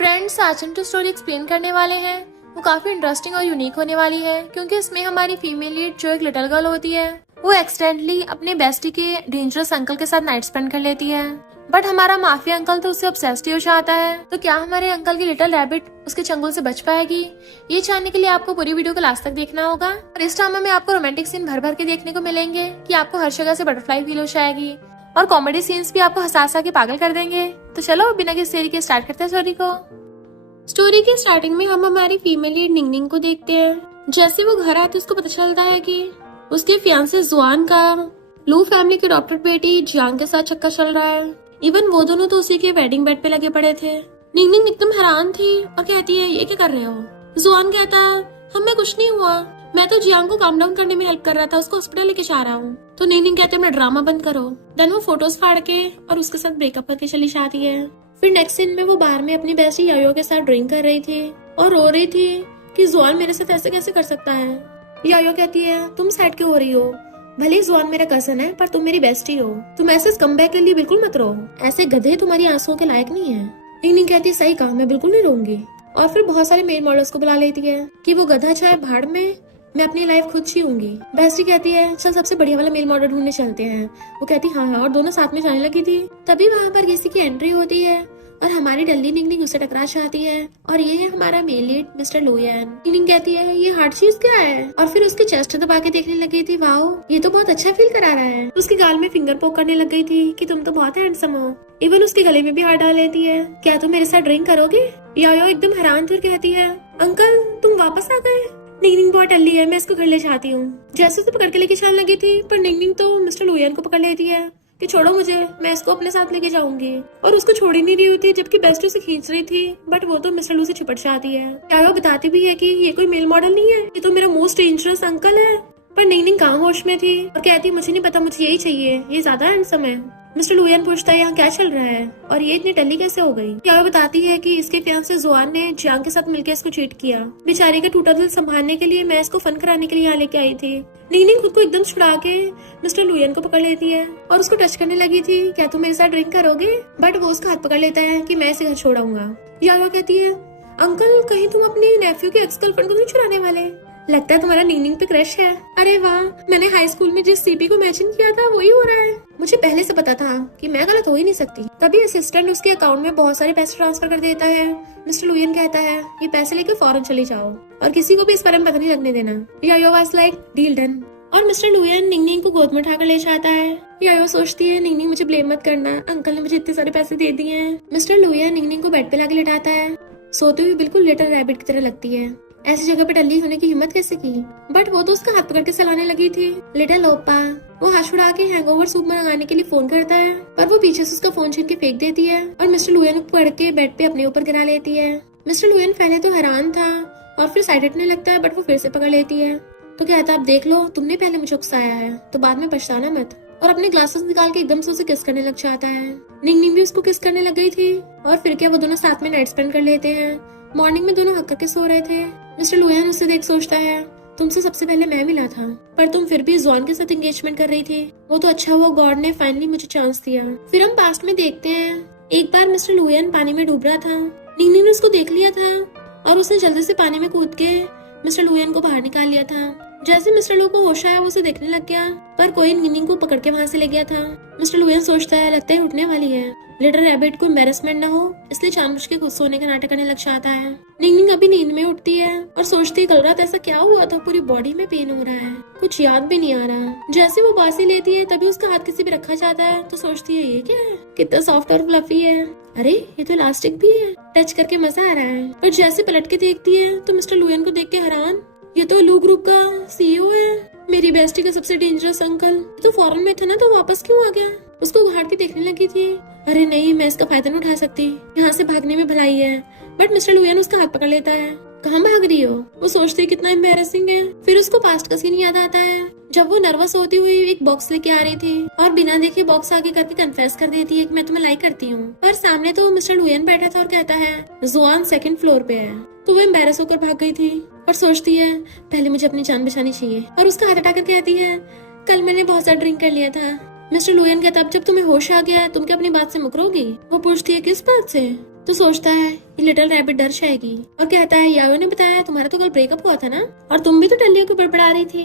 Friends, आज हम जो स्टोरी एक्सप्लेन करने वाले हैं वो काफी इंटरेस्टिंग और यूनिक होने वाली है, क्योंकि इसमें हमारी फीमेल लीड जो एक लिटिल गर्ल होती है वो एक्सीडेंटली अपने बेस्टी के डेंजरस अंकल के साथ नाइट स्पेंड कर लेती है। बट हमारा माफिया अंकल तो उससे ऑब्सेस्ड हो जाता है। तो क्या हमारे अंकल की लिटिल रैबिट उसके चंगुल से बच पाएगी? ये जानने के लिए आपको पूरी वीडियो को लास्ट तक देखना होगा। और इस ड्रामा में आपको रोमांटिक सीन भर भर के देखने को मिलेंगे कि आपको हर जगह से बटरफ्लाई फील हो जाएगी, और कॉमेडी सीन्स भी आपको हंसा के पागल कर देंगे। तो चलो बिना किसी देरी के स्टार्ट करते हैं स्टोरी को। स्टोरी की स्टार्टिंग में हम हमारी फीमेल लीड निंगनिंग को देखते हैं। जैसे वो घर आते उसको पता चलता है कि उसके फियांसे जुआन का लू फैमिली की अडॉप्टेड बेटी जियांग के साथ चक्कर चल रहा है। इवन वो दोनों तो उसी के वेडिंग बेड पे लगे पड़े थे। निंगनिंग एकदम हैरान थी और कहती है, ये क्या कर रहे हो? जुआन कहता है, हमें कुछ नहीं हुआ, मैं तो जियांग को काम डाउन करने में हेल्प कर रहा था, उसको हॉस्पिटल लेके जा रहा हूँ। तो निंगनिंग कहते हैं, अपना ड्रामा बंद करो। देन वो फोटोज फाड़ के और उसके साथ ब्रेकअप करके चली जाती है। फिर नेक्स्ट सीन में वो बार में अपनी बेस्टी यायो के साथ ड्रिंक कर रही थी और रो रही थी कि जुआन मेरे साथ ऐसे कैसे कर सकता है। यायो कहती है, तुम साइड क्यों हो रही हो? भले जुआन मेरा कजन है पर तुम मेरी बेस्टी हो, तुम ऐसे कमबैक के लिए बिल्कुल मत रो, ऐसे गधे तुम्हारी आंसुओं के लायक नहीं है। निंगनिंग कहती है, सही कहा, मैं बिल्कुल नहीं रोऊंगी। और फिर बहुत सारे मेल मॉडल्स को बुला लेती है कि वो गधा चाहे भाड़ में, मैं अपनी लाइफ खुद जीऊंगी। बेस्टी कहती है, चल सबसे बढ़िया वाला मेल मॉडल ढूंढने चलते हैं। वो कहती हाँ, और दोनों साथ में जाने लगी थी। तभी वहाँ पर किसी की एंट्री होती है और हमारी डल्ली निंगनिंग उससे टकरा जाती है, और ये है हमारा मेल लीड मिस्टर लोयन। निंगनिंग कहती है, ये हार्ड चीज क्या है? और फिर उसकी चेस्ट दबा के देखने लगी थी। वाओ, ये तो बहुत अच्छा फील करा रहा है। उसके गाल में फिंगर पोक करने लग गई थी कि तुम तो बहुत हैंडसम हो। इवन उसके गले में भी हाथ डाल लेती है। क्या तुम मेरे साथ ड्रिंक करोगे? यायो एकदम हैरान थी और कहती है, अंकल तुम वापस आ गए? निंगनिंग बहुत टल्ली है, मैं इसको घर ले जाती हूँ। जैसे उसे पकड़ के लेके चलने लगी थी, पर निंगनिंग तो मिस्टर लोयन को पकड़ लेती है कि छोड़ो मुझे, मैं इसको अपने साथ लेके जाऊंगी। और उसको छोड़ ही नहीं रही होती, जबकि बेस्ट उसे खींच रही थी, बट वो तो मिस्टर लू से चिपट जाती है। यायो बताती भी है कि ये कोई मेल मॉडल नहीं है, ये तो मेरा मोस्ट डेंजरस अंकल है। पर निंगनिंग कहाँ होश में थी और कहती, मुझे नहीं पता, मुझे यही चाहिए, ये ज्यादा हैंडसम है। मिस्टर लुयन पूछता है, यहाँ क्या चल रहा है और ये इतनी टल्ली कैसे हो गई? यायो बताती है कि इसके फियांसे जुआन ने जियांग के साथ मिलकर इसको चीट किया। बेचारे का टूटा दिल संभालने के लिए मैं इसको फन कराने के लिए यहाँ लेके आई थी। निंगनिंग खुद को एकदम छुड़ा के मिस्टर लुयन को पकड़ लेती है और उसको टच करने लगी थी। क्या तुम मेरे साथ ड्रिंक करोगे? बट वो उसका हाथ पकड़ लेता है कि मैं इसे घर छोड़ाऊंगा। यायो कहती है, अंकल कहीं तुम अपनी नेफ्यू के एक्स गर्लफ्रेंड को नहीं छुड़ाने वाले? लगता है तुम्हारा निंगनिंग पे क्रश है। अरे वाह, मैंने हाई स्कूल में जिस सीपी को इमेजिन किया था वही हो रहा है। मुझे पहले से पता था कि मैं गलत हो ही नहीं सकती। तभी असिस्टेंट उसके अकाउंट में बहुत सारे पैसे ट्रांसफर कर देता है। मिस्टर लुयन कहता है, ये पैसे लेकर फौरन चली जाओ और किसी को भी इस बारे में पता नहीं लगने देना। यायो वाज लाइक, डील डन। और मिस्टर लुयन निंगनिंग को गोद में उठाकर ले जाता है। यायो सोचती है, निंगनिंग मुझे ब्लेम मत करना, अंकल ने मुझे इतने सारे पैसे दे दिए हैं। मिस्टर लुयन निंगनिंग को बेड पे लाके लिटाता है। सोते हुए बिल्कुल लिटिल रैबिट की तरह लगती है। ऐसी जगह पे टल्ली होने की हिम्मत कैसे की? बट वो तो उसका हाथ पकड़ के चलाने लगी थी। लिटिल ओपा। वो हाथ छुड़ा के हैंगओवर सूप मंगाने के लिए फोन करता है, पर वो पीछे से उसका फोन छीन के फेंक देती है और मिस्टर लुयन को पकड़ के बेड पे अपने ऊपर गिरा लेती है। मिस्टर लुयन पहले तो हैरान था और फिर साइड हटने लगता है, बट वो फिर से पकड़ लेती है। तो कहता, आप देख लो, तुमने पहले मुझे उकसाया है तो बाद में पछताना मत। और अपने ग्लासेस निकाल के एकदम से उसे किस करने लग जाता है। निंगनिंग भी उसको किस करने लग गई थी और फिर क्या वो दोनों साथ में नाइट स्पेंड कर लेते हैं। मॉर्निंग में दोनों हक करके सो रहे थे। मिस्टर लुयन उसे देख सोचता है, तुमसे सबसे पहले मैं मिला था, पर तुम फिर भी जुआन के साथ एंगेजमेंट कर रही थी। वो तो अच्छा हुआ गॉड ने फाइनली मुझे चांस दिया। फिर हम पास्ट में देखते हैं, एक बार मिस्टर लुयन पानी में डूब रहा था। निंगनिंग ने उसको देख लिया था और उसने जल्दी से पानी में कूद के मिस्टर लुयन को बाहर निकाल लिया था। जैसे मिस्टर लू को होश आया वो उसे देखने लग गया, पर कोई निंगनिंग को पकड़ के वहाँ से ले गया था। मिस्टर लुयन सोचता है, लगता है उठने वाली है। लिटिल रैबिट को एम्बैरेसमेंट न हो इसलिए जानबूझ के खुद सोने का नाटक करने लग जाता है। निंगनिंग अभी नींद में उठती है और सोचती है, कल रात ऐसा क्या हुआ था, पूरी बॉडी में पेन हो रहा है, कुछ याद भी नहीं आ रहा। जैसे वो बासी लेती है तभी उसका हाथ किसी पे रखा जाता है, तो सोचती है, ये क्या है, कितना सॉफ्ट और फ्लफी है, अरे ये तो इलास्टिक भी है, टच करके मजा आ रहा है। पर जैसे पलट के देखती है तो मिस्टर लुयन को देख के हैरान, ये तो लू ग्रुप का सीईओ है, मेरी बेस्टी का सबसे डेंजरस अंकल। तो फॉरेन में था ना, तो वापस क्यों आ गया? उसको घाट के देखने लगी थी। अरे नहीं, मैं इसका फायदा नहीं उठा सकती, यहाँ से भागने में भलाई है। बट मिस्टर लुयन उसका हाथ पकड़ लेता है। कहाँ भाग रही हो? वो सोचती है कितना एम्बैरेसिंग है। फिर उसको पास्ट का सीन याद आता है, जब वो नर्वस होती हुई एक बॉक्स लेके आ रही थी और बिना देखे बॉक्स आगे करके कन्फेस कर देती है कि मैं तुम्हें लाइक करती हूँ। पर सामने तो मिस्टर लुयन बैठा था और कहता है, जुआन सेकंड फ्लोर पे है। तो वो एम्बैरेस होकर भाग गई थी और सोचती है, पहले मुझे अपनी जान बचानी चाहिए। और उसका हाथ हटाकर कहती है, कल मैंने बहुत ज्यादा ड्रिंक कर लिया था, मिस्टर लुयन कहता अब जब तुम्हें होश आ गया तुम क्या अपनी बात से मुकरोगी? वो पूछती है किस बात से? तो सोचता है ये लिटिल रैबिट डर जाएगी और कहता है याओ ने बताया तुम्हारा तो कल ब्रेकअप हुआ था ना, और तुम भी तो टल्लियों की बड़बड़ा रही थी।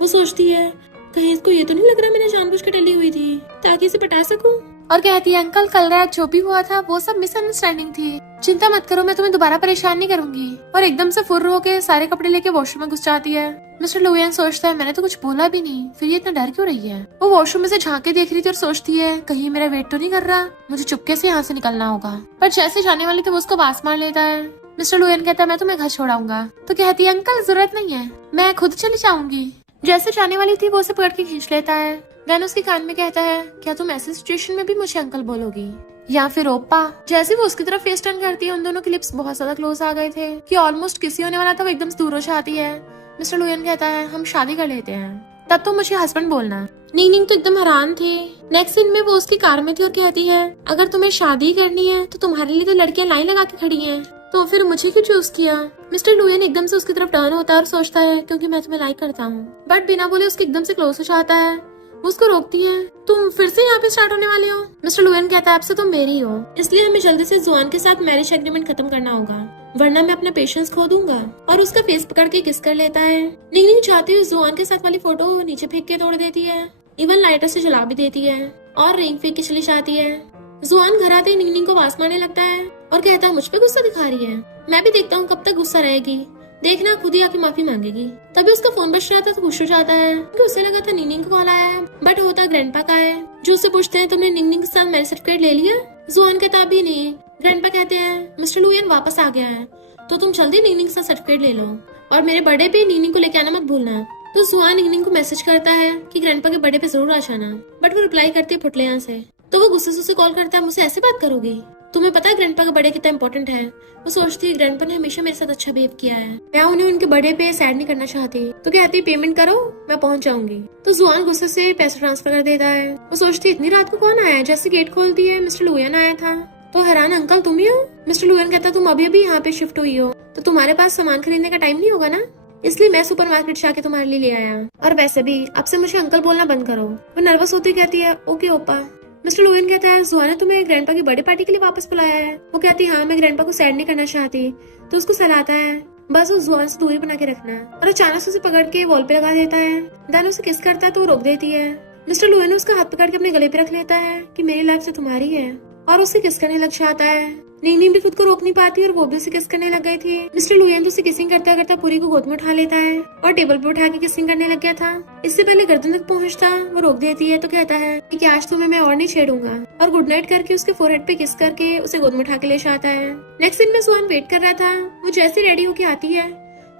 वो सोचती है कहीं इसको ये तो नहीं लग रहा मैंने जानबूझ के टल्ली हुई थी ताकि इसे पटा सकूं। और कहती है अंकल कल रात जो भी हुआ था वो सब मिसअंडरस्टैंडिंग थी, चिंता मत करो मैं तुम्हें दोबारा परेशान नहीं करूंगी। और एकदम से फुर्र होके सारे कपड़े लेके वॉशरूम में घुस जाती है। मिस्टर लुयन सोचता है मैंने तो कुछ बोला भी नहीं, फिर ये इतना डर क्यों रही है? वो वॉशरूम में से झांक के देख रही थी और सोचती है कहीं मेरा वेट तो नहीं कर रहा, मुझे चुपके से यहाँ से निकलना होगा। पर जैसे जाने वाली थी वो उसको पास मार लेता है। मिस्टर लुयन कहता है मैं तुम्हें घर छोड़ाऊंगा। तो कहती है अंकल जरूरत नहीं है, मैं खुद चली जाऊंगी। जैसे जाने वाली थी वो उसे पकड़ के खींच लेता है। देन उसके कान में कहता है क्या तुम ऐसी सिचुएशन में भी मुझे अंकल बोलोगी या फिर ओप्पा? जैसे वो उसकी तरफ फेस टर्न करती है उन दोनों के लिप्स बहुत ज्यादा क्लोज आ गए थे कि ऑलमोस्ट किसी होने वाला था, वो एकदम से दूर हो जाती है। मिस्टर लुयन कहता है हम शादी कर लेते हैं, तब तो मुझे हस्बैंड बोलना। नीनिंग तो एकदम हैरान थी। नेक्स्ट सीन में वो उसकी कार में थी और कहती है अगर तुम्हें शादी करनी है तो तुम्हारे लिए तो लड़कियां लाइन लगा के खड़ी हैं, तो फिर मुझे क्यों चूज किया? मिस्टर लुयन एकदम से उसकी तरफ टर्न होता है और सोचता है क्योंकि मैं तुम्हें लाइक करता हूँ। बट बिना बोले उसके एकदम से क्लोज हो जाता है। वो उसको रोकती है तुम फिर से यहाँ पे स्टार्ट होने वाले हो? मिस्टर लुयन कहता है अब से तुम मेरी हो, इसलिए हमें जल्दी से जुआन के साथ मैरिज एग्रीमेंट खत्म करना होगा वरना मैं अपना पेशेंस खो दूंगा। और उसका फेस पकड़ के किस कर लेता है। निंगनिंग चाहती हुई जुआन के साथ वाली फोटो नीचे फेंक के तोड़ देती है, इवन लाइटर से जला भी देती है और रिंग फेंक के चली जाती है। जुआन घर आते ही निंगनिंग को वास मारने लगता है और कहता है मुझ पे गुस्सा दिखा रही है, मैं भी देखता हूँ कब तक गुस्सा रहेगी, देखना खुद ही आके माफी मांगेगी। तभी उसका फोन बज रहा था तो खुश हो जाता है क्योंकि उसे लगा था निंगनिंग को कॉल आया है, बट होता ग्रैंडपा का है जो उससे पूछते हैं तुमने निंगनिंग के साथ मैरिज सर्टिफिकेट ले लिया? जुआन कहता अभी नहीं। ग्रैंडपा कहते हैं मिस्टर लुयन वापस आ गया है तो तुम जल्दी निंगनिंग का सर्टिफिकेट ले लो और मेरे बर्थडे पे निंगनिंग को लेके आना मत भूलना। तो जुआन निंगनिंग को मैसेज करता है कि ग्रैंडपा के बर्थडे पे जरूर आ जाना, बट वो रिप्लाई करती है फुटले यहाँ से। तो वो गुस्से से उसे कॉल करता है मुझसे ऐसी बात करोगी? तुम्हें पता है ग्रैंडपा का बर्थडे कितना इंपॉर्टेंट है? वो सोचती है ग्रैंडपा ने हमेशा मेरे साथ अच्छा बिहेव किया है, मैं उन्हें उनके बर्थडे पे सैड नहीं करना चाहती। तो कहती है पेमेंट करो मैं पहुंच जाऊंगी। तो जुआन गुस्से से पैसा ट्रांसफर कर देता है। वो सोचती है इतनी रात को कौन आया? जैसे गेट खोलती है मिस्टर लुयन आया था। तो हैरान अंकल तुम ही हो? मिस्टर लुयन कहता तुम अभी अभी यहाँ पे शिफ्ट हुई हो तो तुम्हारे पास सामान खरीदने का टाइम नहीं होगा ना, इसलिए मैं सुपरमार्केट जाके तुम्हारे लिए ले आया, और वैसे भी अब से मुझे अंकल बोलना बंद करो। वो नर्वस होती कहती है ओके ओपा। मिस्टर लुयन कहता है जुआन ने तुम्हें ग्रैंडपा की बर्थडे पार्टी के लिए वापस बुलाया है? वो कहती है हाँ मैं ग्रैंडपा को सैड नहीं करना चाहती। तो उसको सलाहता है बस उस जुआन से दूरी बना के रखना, और अचानक से उसे पकड़ के वॉल पे लगा देता है। देन उसे किस करता है तो वो रोक देती है। मिस्टर लुयन उसका हाथ पकड़ के अपने गले पे रख लेता है कि मेरी लाइफ से तुम्हारी है, और उसे किस करने लग जाता है। निंगनिंग भी खुद को रोक नहीं पाती और वो भी उसे किस करने लग गई थी। मिस्टर लुयन तो उसे किसिंग करता करता पूरी को गोद में उठा लेता है और टेबल पर उठा के किसिंग करने लग गया था। इससे पहले गर्दन तक पहुंचता वो रोक देती है। तो कहता है कि आज तुम्हें मैं और नहीं छेड़ूंगा, और गुड नाइट करके उसके फोरहेड पे किस करके उसे गोद में उठा के ले जाता है। नेक्स्ट सीन में जुआन वेट कर रहा था। वो जैसे रेडी होके आती है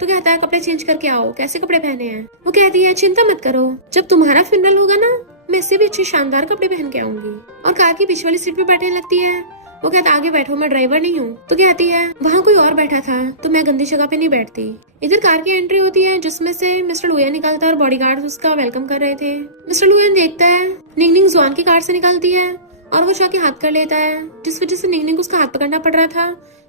तो कहता है कपड़े चेंज करके आओ, कैसे कपड़े पहने हैं? वो कहती है चिंता मत करो, जब तुम्हारा फ्यूनरल होगा ना मैं इससे भी अच्छे शानदार कपड़े पहन के आऊंगी। और कार की बीच वाली सीट पे बैठने लगती है। वो कहता आगे बैठो मैं ड्राइवर नहीं हूँ। तो कहती है वहाँ कोई और बैठा था तो मैं गंदी जगह पे नहीं बैठती। इधर कार की एंट्री होती है जिसमें से मिस्टर लुयन निकलता है और बॉडीगार्ड उसका वेलकम कर रहे थे। मिस्टर लुयन देखता है निंगनिंग जुआन की कार से निकलती है और वो जाके हाथ कर लेता है, जिस वजह से निंगनिंग को उसका हाथ पकड़ना पड़ रहा था।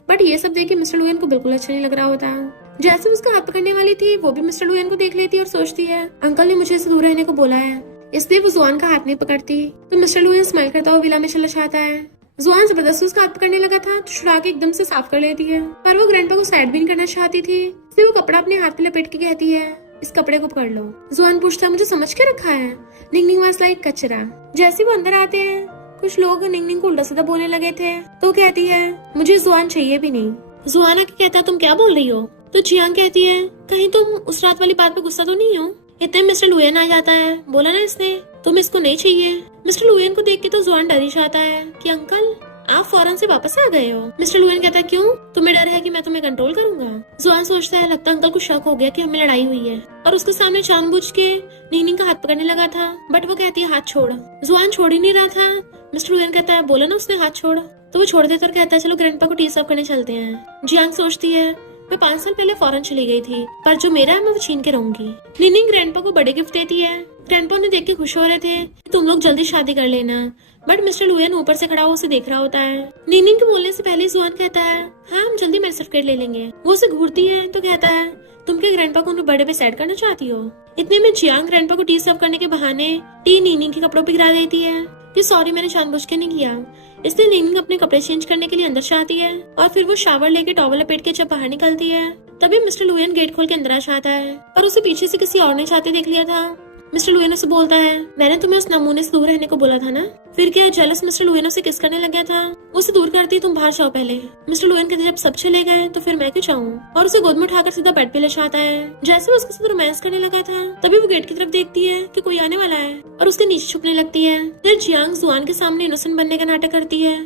बट ये सब देख के मिस्टर लुयन को बिल्कुल अच्छा नहीं लग रहा होता। जैसे उसका हाथ पकड़ने वाली थी वो भी मिस्टर लुयन को देख लेती है और सोचती है अंकल ने मुझे इससे दूर रहने को बोला है, इसलिए वो जुआन का हाथ नहीं पकड़ती। तो मिस्टर लुयन स्माइल करता हुआ विला में चला जाता है। जुआन जबरदस्ती उसका हाथ पकड़ने लगा था तो छुड़ा के एकदम से साफ कर लेती है, पर वो ग्रैंडपा को साइड भी नहीं करना चाहती थी, इसलिए वो कपड़ा अपने हाथ पे लपेट के कहती है इस कपड़े को पकड़ लो। जुआन पूछता मुझे समझ के रखा है? निंगनिंग वाज लाइक कचरा। जैसे वो अंदर आते हैं कुछ लोग निंगनिंग को उल्टा सीधा बोलने लगे थे। तो कहती है मुझे जुआन चाहिए भी नहीं। जुआन आके कहता तुम क्या बोल रही हो? तो जियांग कहती है कहीं तुम उस रात वाली बात पे गुस्सा तो नहीं हो? इतने मिस्टर लुयन आ जाता है, बोला ना इसने तुम इसको नहीं चाहिए। मिस्टर लुयन को देख के तो जुआन डर ही जाता है कि अंकल आप फौरन से वापस आ गए हो। मिस्टर लुयन कहता है क्यों, तुम्हें डर है कि मैं तुम्हें कंट्रोल करूंगा? जुआन सोचता है लगता अंकल को शक हो गया कि हमें लड़ाई हुई है, और उसके सामने जानबूझ के निंगनिंग का हाथ पकड़ने लगा था, बट वो कहती है हाथ छोड़। जुआन छोड़ ही नहीं रहा था। मिस्टर लुयन कहता है बोला ना उसने हाथ छोड़, तो वो छोड़ देता और कहता है चलो ग्रैंडपा को टी सर्व करने चलते हैं। जियांग सोचती है मैं 5 साल पहले फॉरेन चली गई थी, पर जो मेरा है मैं वो छीन के रहूंगी। निंगनिंग ग्रैंडपा को बड़े गिफ्ट देती है ग्रैंडपा उन्हें देख के खुश हो रहे थे कि तुम लोग जल्दी शादी कर लेना, बट मिस्टर लुयन ऊपर से खड़ा हो उसे देख रहा होता है। नीनिंग के बोलने से पहले ही जुआन कहता है, हाँ हम जल्दी मैरिज सर्टिफिकेट ले लेंगे। वो उसे घूरती है तो कहता है, तुम क्या ग्रैंडपा को उनके बर्थडे पे सेट करना चाहती हो? इतने में जियांग ग्रैंडपा को टी सर्व करने के बहाने टी नीनिंग के कपड़ों पे गिरा देती है कि सॉरी मैंने जानबूझ के नहीं किया। इसलिए नीनिंग अपने कपड़े चेंज करने के लिए अंदर से आती है और फिर वो शावर लेके टॉवल लपेट के जब बाहर निकलती है तभी मिस्टर लुयन गेट खोल के अंदर आ जाता है, पर उसे पीछे से किसी और ने चाहते देख लिया था। मिस्टर लुयन उसे बोलता है, मैंने तुम्हें उस नमूने से दूर रहने को बोला था ना। फिर क्या जेलस मिस्टर लुयन उसे किस करने लग गया था। उसे दूर करती, तुम बाहर जाओ पहले। मिस्टर लुयन कहते, जब सब चले गए तो फिर मैं क्यों जाऊँ, और उसे गोद में उठाकर सीधा बेड पे ले जाता है। जैसे वो उसके साथ रोमांस करने लगा था तभी वो गेट की तरफ देखती है कि कोई आने वाला है और उसके नीचे छुपने लगती है। फिर जियांग जुआन के सामने इनोसेंट बनने का नाटक करती है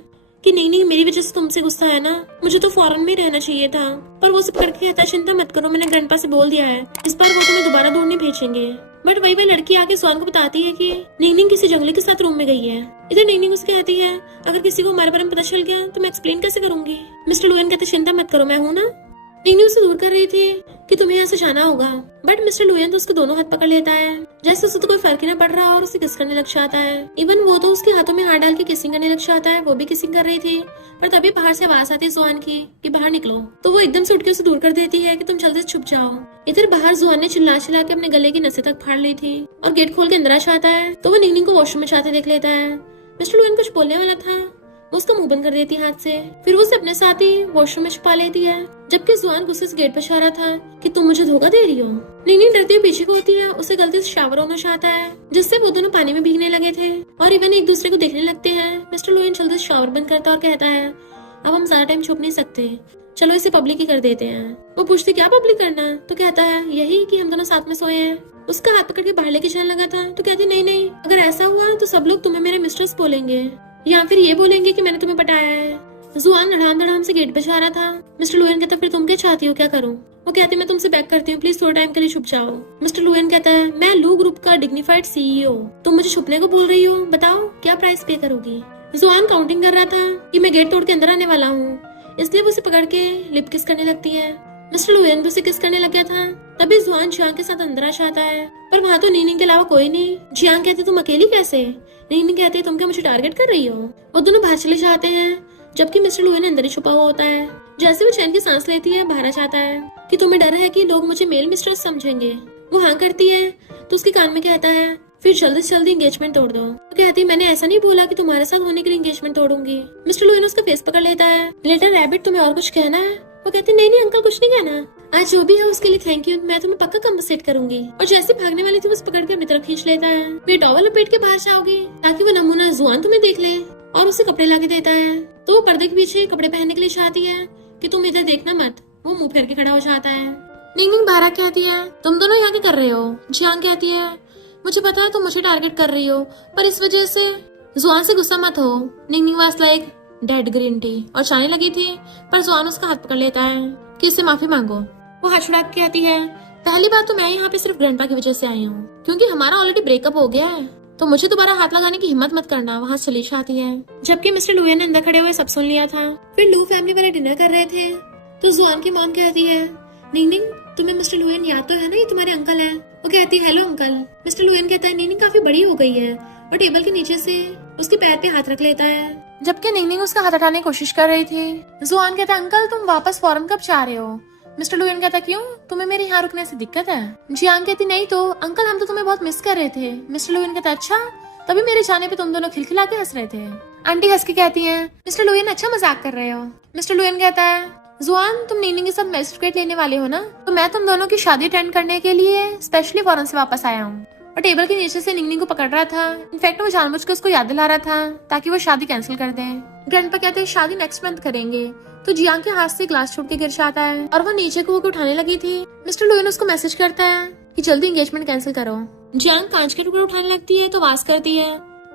कि नहीं मेरी वजह से तुमसे गुस्सा है ना, मुझे तो फॉरेन में रहना चाहिए था। पर वो उसे पकड़ के कहता है, चिंता मत करो, मैंने ग्रैंडपा से बोल दिया है, इस बार वो तुम्हें दोबारा दूर नहीं भेजेंगे। बट वही लड़की आके जुआन को बताती है कि नीनिंग किसी जंगली के साथ रूम में गई है। इधर नीनिंग उसे कहती है, अगर किसी को हमारे बारे में पता चल गया तो मैं एक्सप्लेन कैसे करूंगी। मिस्टर लुयन कहते, चिंता मत करो, मैं हूँ ना। नीनिंग उसे दूर कर रही थी कि तुम्हें यहाँ से जाना होगा, बट मिस्टर लुयन तो उसके दोनों हाथ पकड़ लेता है जैसे उसे तो कोई फर्क ही ना पड़ रहा और उसे किस करने लग जाता है। इवन वो तो उसके हाथों में हाथ डाल के किसिंग करने लग जाता है, वो भी किसिंग कर रही थी। पर तभी बाहर से आवाज आती है जुआन की कि बाहर निकलो, तो वो एकदम से उठ के उसे दूर कर देती है कि तुम जल्दी से छुप जाओ। इधर बाहर जुआन ने चिल्ला चिल्ला के अपने गले की नसें तक फाड़ ली थी और गेट खोल के अंदर आ जाता है तो वो नीनिंग को वॉशरूम में जाते देख लेता है। मिस्टर लुयन कुछ बोलने वाला था, वो उसका मुंह बंद कर देती है हाथ से। फिर वो उसे अपने साथ ही वॉशरूम में छुपा लेती है, जबकि जुआन गुस्से से गेट पर इशारा रहा था कि तुम मुझे धोखा दे रही हो। नीनी डरती हुई पीछे को होती है, उसे गलती से शावर होना चाहता है जिससे वो दोनों पानी में भीगने लगे थे और इवन एक दूसरे को देखने लगते हैं। मिस्टर लुयन जल्दी से शावर बंद करता और कहता है, अब हम ज्यादा टाइम छुप नहीं सकते, चलो इसे पब्लिक ही कर देते हैं। वो पूछती, क्या पब्लिक करना? तो कहता है, यही कि हम दोनों साथ में सोए हैं। उसका हाथ पकड़ के बाहर लेके जाने लगा था तो कहती, नहीं, अगर ऐसा हुआ तो सब लोग तुम्हें मेरे मिस्ट्रेस बोलेंगे या फिर ये बोलेंगे कि मैंने तुम्हें पटाया है। जुआन धड़ाम से गेट पे जा रहा था। मिस्टर लुयन कहता, फिर तुम क्या चाहती हो, क्या करूं? वो कहती, मैं तुमसे बैक करती हूँ, प्लीज थोड़ा टाइम के लिए छुप जाओ। मिस्टर लुयन कहता है, मैं लू ग्रुप का डिग्निफाइड सीईओ, तुम मुझे छुपने को बोल रही हो, बताओ क्या प्राइस पे करोगी? जुआन काउंटिंग कर रहा था कि मैं गेट तोड़ के अंदर आने वाला हूँ, इसलिए वो उसे पकड़ के लिप किस करने लगती है। मिस्टर लुयन भी उसे किस करने लग गया था। तभी जुआन जियांग के साथ अंदर आ जाता है, पर वहाँ तो नीनिंग के अलावा कोई नहीं। जियांग कहती, तुम अकेली कैसे? नीनिंग कहती, तुम क्या मुझे टारगेट कर रही हो? वो दोनों बाहर चले जाते हैं, जबकि मिस्टर लुयन अंदर ही छुपा हुआ होता है। जैसे वो चैन की सांस लेती है, बाहर आ जाता है कि तुम्हें डर है कि लोग मुझे मेल मिस्ट्रेस समझेंगे। वो हाँ करती है तो उसके कान में कहता है, फिर जल्दी से जल्दी एंगेजमेंट तोड़ दो। तो कहती, मैंने ऐसा नहीं बोला कि तुम्हारे साथ होने के लिए एंगेजमेंट तोड़ूंगी। मिस्टर लुयन उसका फेस पकड़ लेता है। लिटिल रैबिट, तुम्हें और कुछ कहना है? वो कहती, नहीं अंकल, कुछ नहीं कहना, आज जो भी है उसके लिए थैंक यू, मैं तुम्हें पक्का कंपनसेट करूंगी। और जैसे भागने वाली थी, उस पकड़ के भीतर खींच लेता है। फिर टॉवल लपेट के बाहर जाओगी ताकि वो नमूना जुआन तुम्हें देख ले, और उसे कपड़े लाके देता है। तो वो पर्दे के पीछे कपड़े पहनने के लिए चाहती है कि तुम इधर देखना मत। वो मुंह फेर के खड़ा हो जाता है। निंगनिंग बाहर कहती है, तुम दोनों यहाँ क्या कर रहे हो? जियांग कहती है, मुझे पता है तुम मुझे टारगेट कर रही हो, पर इस वजह से जुआन से गुस्सा मत हो। निंगनिंग was like dead green tea और जाने लगी थी, पर जुआन उसका हाथ पकड़ लेता है कि इससे माफी मांगो। वो हाथ छुड़ा के कहती है, पहली बात तो मैं यहाँ पे सिर्फ ग्रैंडपा की वजह से आई हूँ, क्योंकि हमारा ऑलरेडी ब्रेकअप हो गया है, तो मुझे दोबारा हाथ लगाने की हिम्मत मत करना। वहाँ चली जाती है, जबकि मिस्टर लुयन ने अंदर खड़े हुए सब सुन लिया था। फिर लू फैमिली वाले डिनर कर रहे थे तो जुआन की मॉम कहती है, निंगनिंग तुम्हें मिस्टर लुयन याद तो है ना, ये तुम्हारे अंकल है। वो कहती है, हेलो अंकल। मिस्टर लुयन कहता है, निंगनिंग काफी बड़ी हो गई है, और टेबल के नीचे से उसके पैर पे हाथ रख लेता है, जबकि निंगनिंग उसका हाथ हटाने की कोशिश कर रही थी। जुआन कहता है, अंकल तुम वापस फॉरेन कब जा रहे हो? मिस्टर लुयन कहता, क्यों, तुम्हें मेरे यहाँ रुकने से दिक्कत है? जियांग कहती, नहीं तो अंकल, हम तो तुम्हें बहुत मिस कर रहे थे। मिस्टर लुयन कहता, अच्छा, तभी मेरे जाने पे तुम दोनों खिलखिला के हंस रहे थे। आंटी हंस के कहती है, मिस्टर लुयन अच्छा मजाक कर रहे हो। मिस्टर लुयन कहता है, जुआन तुम निंगनिंग के साथ मैरिज सर्टिफिकेट लेने वाले हो ना, तो मैं तुम दोनों की शादी अटेंड करने के लिए स्पेशली फॉरेन से वापस आया हूँ। और टेबल के नीचे से निंगनिंग को पकड़ रहा था। इनफैक्ट वो जानबूझ के उसको याद दिला रहा था ताकि वो शादी कैंसिल कर दे। ग्रैंडपा कहते हैं, शादी नेक्स्ट मंथ करेंगे। तो जियांग के हाथ से ग्लास छूट के गिर जाता है और वो नीचे को उठाने लगी थी। मिस्टर लुयन उसको मैसेज करता है कि जल्दी एंगेजमेंट कैंसिल करो। जियांग कांच के टुकड़े उठाने लगती है तो आवाज करती है।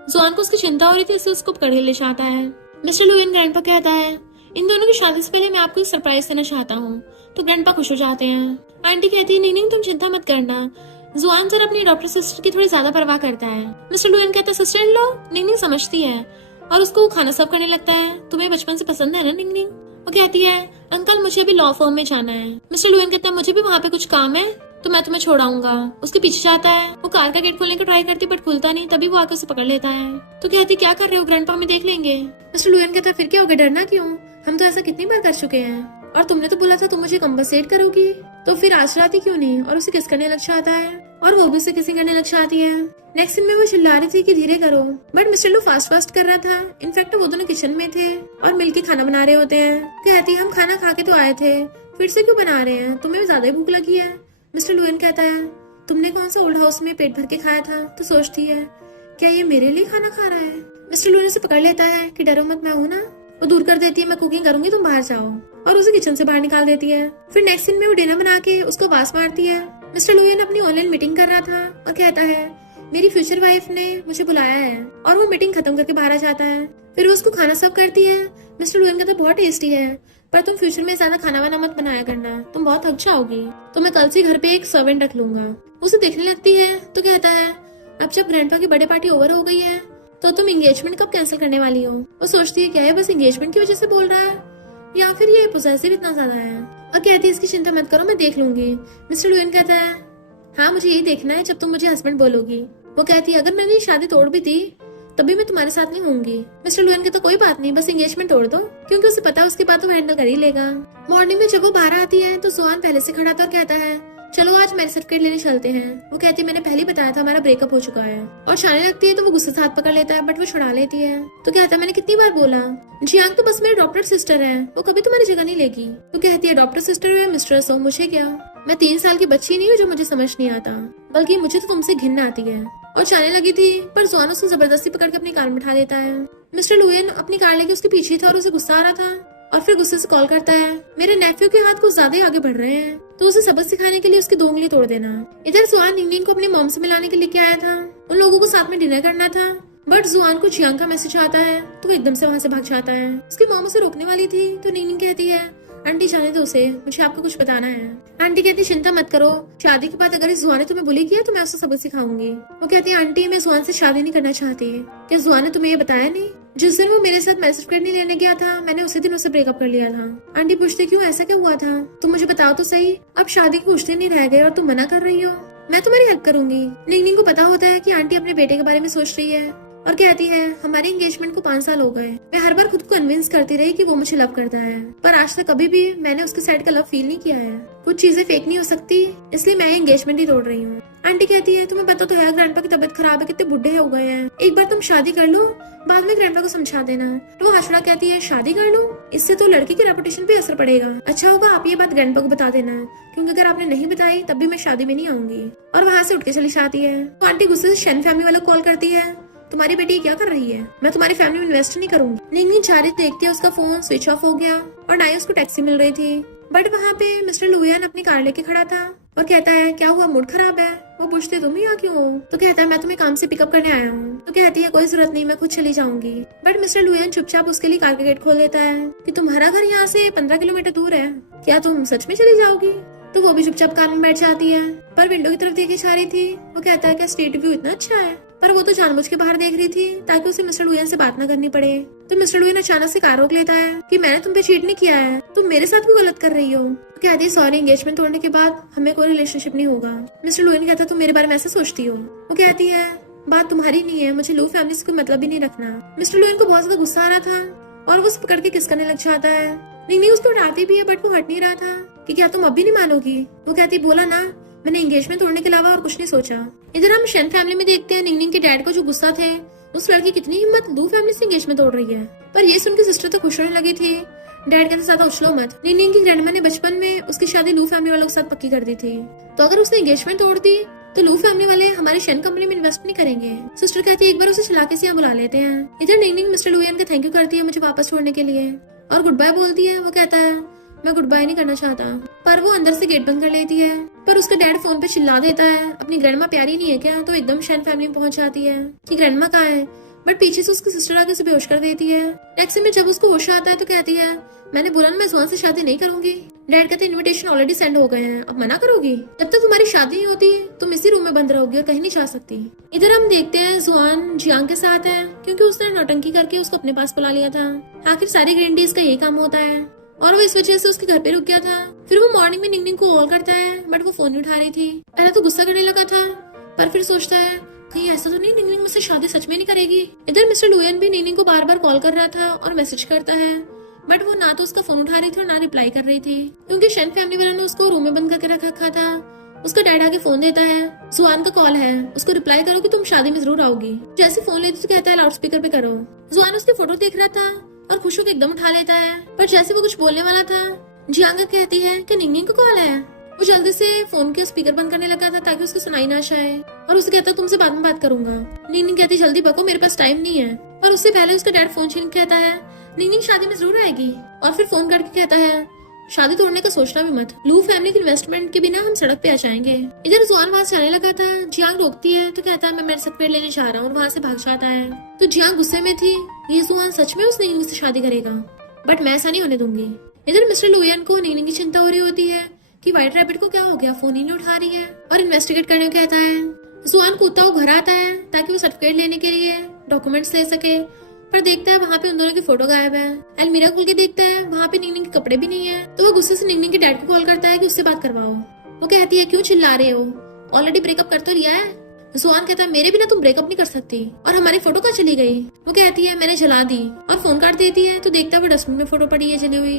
जुआन को उसकी चिंता हो रही थी, इसलिए उसको पकड़ ले जाता है। मिस्टर लुयन ग्रैंडपा कहता है, इन दोनों की शादी से पहले मैं आपको एक सरप्राइज देना चाहता हूँ। तो ग्रैंडपा खुश हो जाते हैं। आंटी कहती है, नहीं तुम चिंता मत करना। जुआन सर अपनी डॉक्टर सिस्टर की थोड़ी ज्यादा परवाह करता है। मिस्टर लुयन कहता है, सिस्टर इन लो। निंगनिंग समझती है और उसको खाना सर्व करने लगता है। तुम्हें बचपन से पसंद है ना निंगनिंग? वो कहती है, अंकल मुझे अभी लॉ फर्म में जाना है। मिस्टर लुयन कहता है, मुझे भी वहाँ पे कुछ काम है, तो मैं तुम्हें छोड़ाऊंगा। उसके पीछे जाता है, वो कार का गेट खोलने का ट्राई करती बट खुलता नहीं, तभी वो आकर उसे पकड़ लेता है। तो कहती क्या कर रहे हो ग्रैंडपा, हमें देख लेंगे। मिस्टर लुएन कहता फिर क्या हो गया, डरना क्यों, हम तो ऐसा कितनी बार कर चुके हैं, और तुमने तो बोला था तुम मुझे कंपनसेट करोगी, तो फिर आज रात ही क्यों नहीं। और उसे किस करने लग जाता है और वो भी उसे किसिंग करने लग जाती है। नेक्स्ट सीन में वो चिल्ला रही थी कि धीरे करो, बट मिस्टर लू फास्ट कर रहा था। इनफैक्ट वो दोनों किचन में थे और मिलके खाना बना रहे होते हैं। कहती हम खाना खा के तो आए थे, फिर से क्यों बना रहे हैं, तुम्हें भी ज्यादा ही भूख लगी है। मिस्टर लुएन कहता है तुमने कौन सा ओल्ड हाउस में पेट भर के खाया था। तो सोचती है क्या ये मेरे लिए खाना खा रहा है। मिस्टर लुएन से पकड़ लेता है कि डरो मत, मैं हूं ना। वो दूर कर देती है, मैं कुकिंग करूंगी, तुम बाहर जाओ, और उसे किचन से बाहर निकाल देती है। फिर नेक्स्ट सीन में वो डिनर बना के उसको वास मारती है। मिस्टर लुएन अपनी ऑनलाइन मीटिंग कर रहा था और कहता है मेरी फ्यूचर वाइफ ने मुझे बुलाया है, और वो मीटिंग खत्म करके बाहर आ जाता है। फिर वो उसको खाना सर्व करती है। मिस्टर लुएन कहता बहुत टेस्टी है, पर तुम फ्यूचर में ज्यादा खाना वाना मत बनाया करना, तुम बहुत थक जाओगी, तो मैं कल से घर पे एक सर्वेंट रख लूंगा। उसे देखने लगती है तो कहता है अब जब ग्रैंडपा की बर्थडे पार्टी ओवर हो गई है तो तुम एंगेजमेंट कब कैंसिल करने वाली हो। वो सोचती है क्या है बस एंगेजमेंट की वजह से बोल रहा है, या फिर ये पोजेसिव इतना ज्यादा है, और कहती है इसकी चिंता मत करो, मैं देख लूंगी। मिस्टर लुएन कहता है हाँ मुझे यही देखना है जब तुम मुझे हस्बैंड बोलोगी। वो कहती है अगर मैंने ये शादी तोड़ भी दी तभी मैं तुम्हारे साथ नहीं होंगी। मिस्टर लुएन कहता कोई बात नहीं, बस एंगेजमेंट तोड़ दो, क्योंकि उसे पता है उसके बाद वो हैंडल कर ही लेगा। मॉर्निंग में जब वो बाहर आती है तो जुआन पहले से खड़ा था और कहता है चलो आज मैरिज सर्टिफिकेट लेने चलते हैं। वो कहती है मैंने पहले ही बताया था हमारा ब्रेकअप हो चुका है, और शाने लगती है तो वो गुस्से से हाथ पकड़ लेता है, बट वो छुड़ा लेती है। तो कहता है मैंने कितनी बार बोला, जियांग तो बस मेरी डॉक्टर सिस्टर है, वो कभी तुम्हारी जगह नहीं लेगी। तो कहती है डॉक्टर सिस्टर हो या मिस्ट्रेस हो मुझे क्या, मैं 3 साल की बच्ची नहीं हूँ जो मुझे समझ नहीं आता, बल्कि मुझे तो तुमसे घिन आती है। और जाने लगी थी पर जुआन उसको जबरदस्ती पकड़ के अपनी कार में बिठा देता है। मिस्टर लुएन अपनी कार लेके उसके पीछे था और उसे गुस्सा आ रहा था, और फिर गुस्से से कॉल करता है मेरे नेफ्यू के हाथ कुछ ज्यादा ही आगे बढ़ रहे हैं, तो उसे सबक सिखाने के लिए उसकी 2 उंगली तोड़ देना। इधर जुआन निंगनिंग को अपनी मॉम से मिलाने के लिए लेके आया था, उन लोगों को साथ में डिनर करना था, बट जुआन को जियांग का मैसेज आता है तो वो एकदम से वहाँ से भाग जाता है। उसकी मॉम उसे रोकने वाली थी तो निंगनिंग कहती है आंटी जाने दो उसे, मुझे आपको कुछ बताना है। आंटी कहती चिंता मत करो, शादी के बाद अगर इस जुआन ने तुम्हें बुली किया तो मैं उसको सबक सिखाऊंगी। वो कहती है आंटी मैं जुआन से शादी नहीं करना चाहती। क्या जुआन ने तुम्हें ये बताया नहीं, जिस दिन वो मेरे साथ मैरिज सर्टिफिकेट नहीं लेने गया था मैंने उसी दिन उससे ब्रेकअप कर लिया था। आंटी पूछती क्यों, ऐसा क्या हुआ था, तुम मुझे बताओ तो सही, अब शादी के कुछ दिन नहीं रह गए और तुम मना कर रही हो। मैं तुम्हारी हेल्प करूंगी। निंगनिंग को पता होता है कि आंटी अपने बेटे के बारे में सोच रही है और कहती है हमारी एंगेजमेंट को 5 साल हो गए, मैं हर बार खुद को कन्विंस करती रही कि वो मुझे लव करता है, पर आज तक कभी भी मैंने उसके साइड का लव फील नहीं किया है। कुछ चीजें फेक नहीं हो सकती, इसलिए मैं एंगेजमेंट ही तोड़ रही हूँ। आंटी कहती है तुम्हें पता तो है ग्रैंडपा की तबीयत खराब है, कितने बुढ़े हो गए हैं, एक बार तुम शादी कर लो, बाद में ग्रैंडपा को समझा देना। तो हाशरा कहती है शादी कर लूं, इससे तो लड़की के रेपुटेशन पे असर पड़ेगा, अच्छा होगा आप ये बात ग्रैंडपा को बता देना, क्योंकि अगर आपने नहीं बताई तब भी मैं शादी में नहीं आऊंगी। और वहाँ से उठ के चली जाती है। तो आंटी गुस्से से शन फैमिली वालों को कॉल करती है तुम्हारी बेटी क्या कर रही है, मैं तुम्हारी फैमिली में इन्वेस्ट नहीं करूंगी। निंगनिंग चारित देखती है उसका फोन स्विच ऑफ हो गया और ना ही उसको टैक्सी मिल रही थी, बट वहाँ पे मिस्टर लुएन अपनी कार लेके खड़ा था और कहता है क्या हुआ, मूड खराब है। वो पूछते तुम यहाँ क्यों हो, तो कहता है मैं तुम्हें काम से पिकअप करने आया हूँ। तो कहती है कोई जरूरत नहीं, मैं खुद चली जाऊंगी। बट मिस्टर लुएन चुपचाप उसके लिए कार का गेट खोल देता है कि तुम्हारा घर यहाँ से 15 किलोमीटर दूर है, क्या तुम सच में चली जाओगी। तो वो भी चुपचाप कार में बैठ जाती है, पर विंडो की तरफ देखी जा रही थी। वो कहता है क्या स्ट्रीट व्यू इतना अच्छा है, पर वो तो जानबूझ के बाहर देख रही थी ताकि उसे मिस्टर लुएन से बात न करनी पड़े। तो मिस्टर लुएन अचानक से कार रोक लेता है कि मैंने तुम पे चीट नहीं किया है, तुम मेरे साथ भी गलत कर रही हो। कहती है सॉरी, एंगेजमेंट तोड़ने के बाद हमें कोई रिलेशनशिप नहीं होगा। मिस्टर लुएन कहता तुम मेरे बारे में ऐसा सोचती हो। वो कहती है बात तुम्हारी नहीं है, मुझे लू फैमिली से कोई मतलब ही नहीं रखना। मिस्टर लुएन को बहुत ज्यादा गुस्सा आ रहा था और वो उसे पकड़ के किस करने लग जाता है। निंगनिंग उसको डांटती भी है बट वो हट नहीं रहा था कि क्या तुम अब भी नहीं मानोगी। वो कहती बोला ना मैंने एंगेजमेंट तोड़ने के अलावा और कुछ नहीं सोचा। इधर हम शन फैमिली में देखते हैं निंगनिंग के डैड को जो गुस्सा थे, उस लड़की कितनी हिम्मत लू फैमिली से एंगेजमेंट तोड़ रही है। पर ये सुन के सिस्टर तो खुश होने लगी थी। डैड कहते ज्यादा उछलो मत, निंगनिंग की ग्रैंडमा ने बचपन में उसकी शादी लू फैमिली वालों के साथ पक्की कर दी थी, तो अगर उसने एंगेजमेंट तोड़ दी तो लू फैमिली वाले हमारी शन कंपनी में इन्वेस्ट नहीं करेंगे। सिस्टर कहती है एक बार उसे चलाके से यहाँ बुला लेते हैं। इधर निंगनिंग मिस्टर लुएन का थैंक यू करती है मुझे वापस छोड़ने के लिए और गुड बाय बोलती है। वो कहता है मैं गुड बाय नहीं करना चाहता, पर वो अंदर से गेट बंद कर लेती है। पर उसका डैड फोन पे चिल्ला देता है अपनी ग्रैंडमा प्यारी नहीं है क्या, तो एकदम शन फैमिली में पहुंच जाती है कि ग्रैंडमा कहाँ है, बट पीछे से उसकी सिस्टर आके उसे बेहोश कर देती है। टैक्सी में जब उसको होश आता है तो कहती है मैंने बोला ना मैं जुआन से शादी नहीं करूंगी। डैड कहते इनविटेशन ऑलरेडी सेंड हो गए हैं, अब मना करोगी, जब तक तुम्हारी शादी नहीं होती तुम इसी रूम में बंद रहोगी और कहीं नहीं जा सकती। इधर हम देखते हैं जुआन जियांग के साथ है क्योंकि उसने नौटंकी करके उसको अपने पास बुला लिया था। आखिर सारी ग्रीन डीज का यही काम होता है, और वो इस वजह से उसके घर पे रुक गया था। फिर वो मॉर्निंग में निंगनिंग को कॉल करता है बट वो फोन नहीं उठा रही थी। पहले तो गुस्सा करने लगा था पर फिर सोचता है कहीं ऐसा तो नहीं निंगनिंग मुझसे शादी सच में नहीं करेगी। इधर मिस्टर लुयन भी निंगनिंग को बार बार कॉल कर रहा था और मैसेज करता है बट वो ना तो उसका फोन उठा रही थी और ना रिप्लाई कर रही थी, क्योंकि शन फैमिली वालों ने उसको रूम में बंद करके रखा था। उसका डैड आके फोन देता है, जुआन का कॉल है, उसको रिप्लाई करो कि तुम शादी में जरूर आओगी। जैसे फोन लेती तो कहता है लाउड स्पीकर पे करो। जुआन उसकी फोटो देख रहा था और खुश होकर एकदम उठा लेता है, पर जैसे वो कुछ बोलने वाला था जियांग कहती है कि निंगनिंग का कॉल है। वो जल्दी से फोन के स्पीकर बंद करने लगा था ताकि उसको सुनाई ना जाए और उसे कहता तुमसे बाद में बात करूंगा। निंगनिंग कहती जल्दी बको, मेरे पास टाइम नहीं है। और उससे पहले उसका डैड फोन छीन कहता है निंगनिंग शादी में जरूर आएगी, और फिर फोन करके कहता है शादी तोड़ने का सोचना भी मत, लू फैमिली की इन्वेस्टमेंट के बिना हम सड़क पे आ जाएंगे। इधर जुआन वहां से जाने लगा था, जियांग रोकती है तो कहता है मैं मेरे सर्टिफिकेट लेने जा रहा हूँ, और वहां से भाग जाता है। तो जियांग गुस्से में थी, ये जुआन सच में उस निंगनिंग से शादी करेगा, बट मैं ऐसा नहीं होने दूंगी। इधर मिस्टर लुयन को निंगनिंग की चिंता हो रही होती है कि व्हाइट रैबिट को क्या हो गया, फोन ही नहीं उठा रही है, और इन्वेस्टिगेट करने को कहता है। जुआन कूदता हुआ घर आता है ताकि वो सर्टिफिकेट लेने के लिए डॉक्यूमेंट्स ले सके, पर देखता है वहाँ पे उन दोनों की फोटो गायब है। अलमीरा खोल के देखता है वहाँ पे निंगनिंग के कपड़े भी नहीं है, तो वो गुस्से से निंगनिंग के डैड को कॉल करता है कि उससे बात करवाओ। वो कहती है क्यों चिल्ला रहे हो, ऑलरेडी ब्रेकअप कर तो लिया है। जुआन कहता है मेरे बिना तुम ब्रेकअप नहीं कर सकती, और हमारी फोटो कहाँ चली गई। वो कहती है मैंने जला दी, और फोन काट देती है तो देखता है वो डस्टबिन में फोटो पड़ी है जली हुई।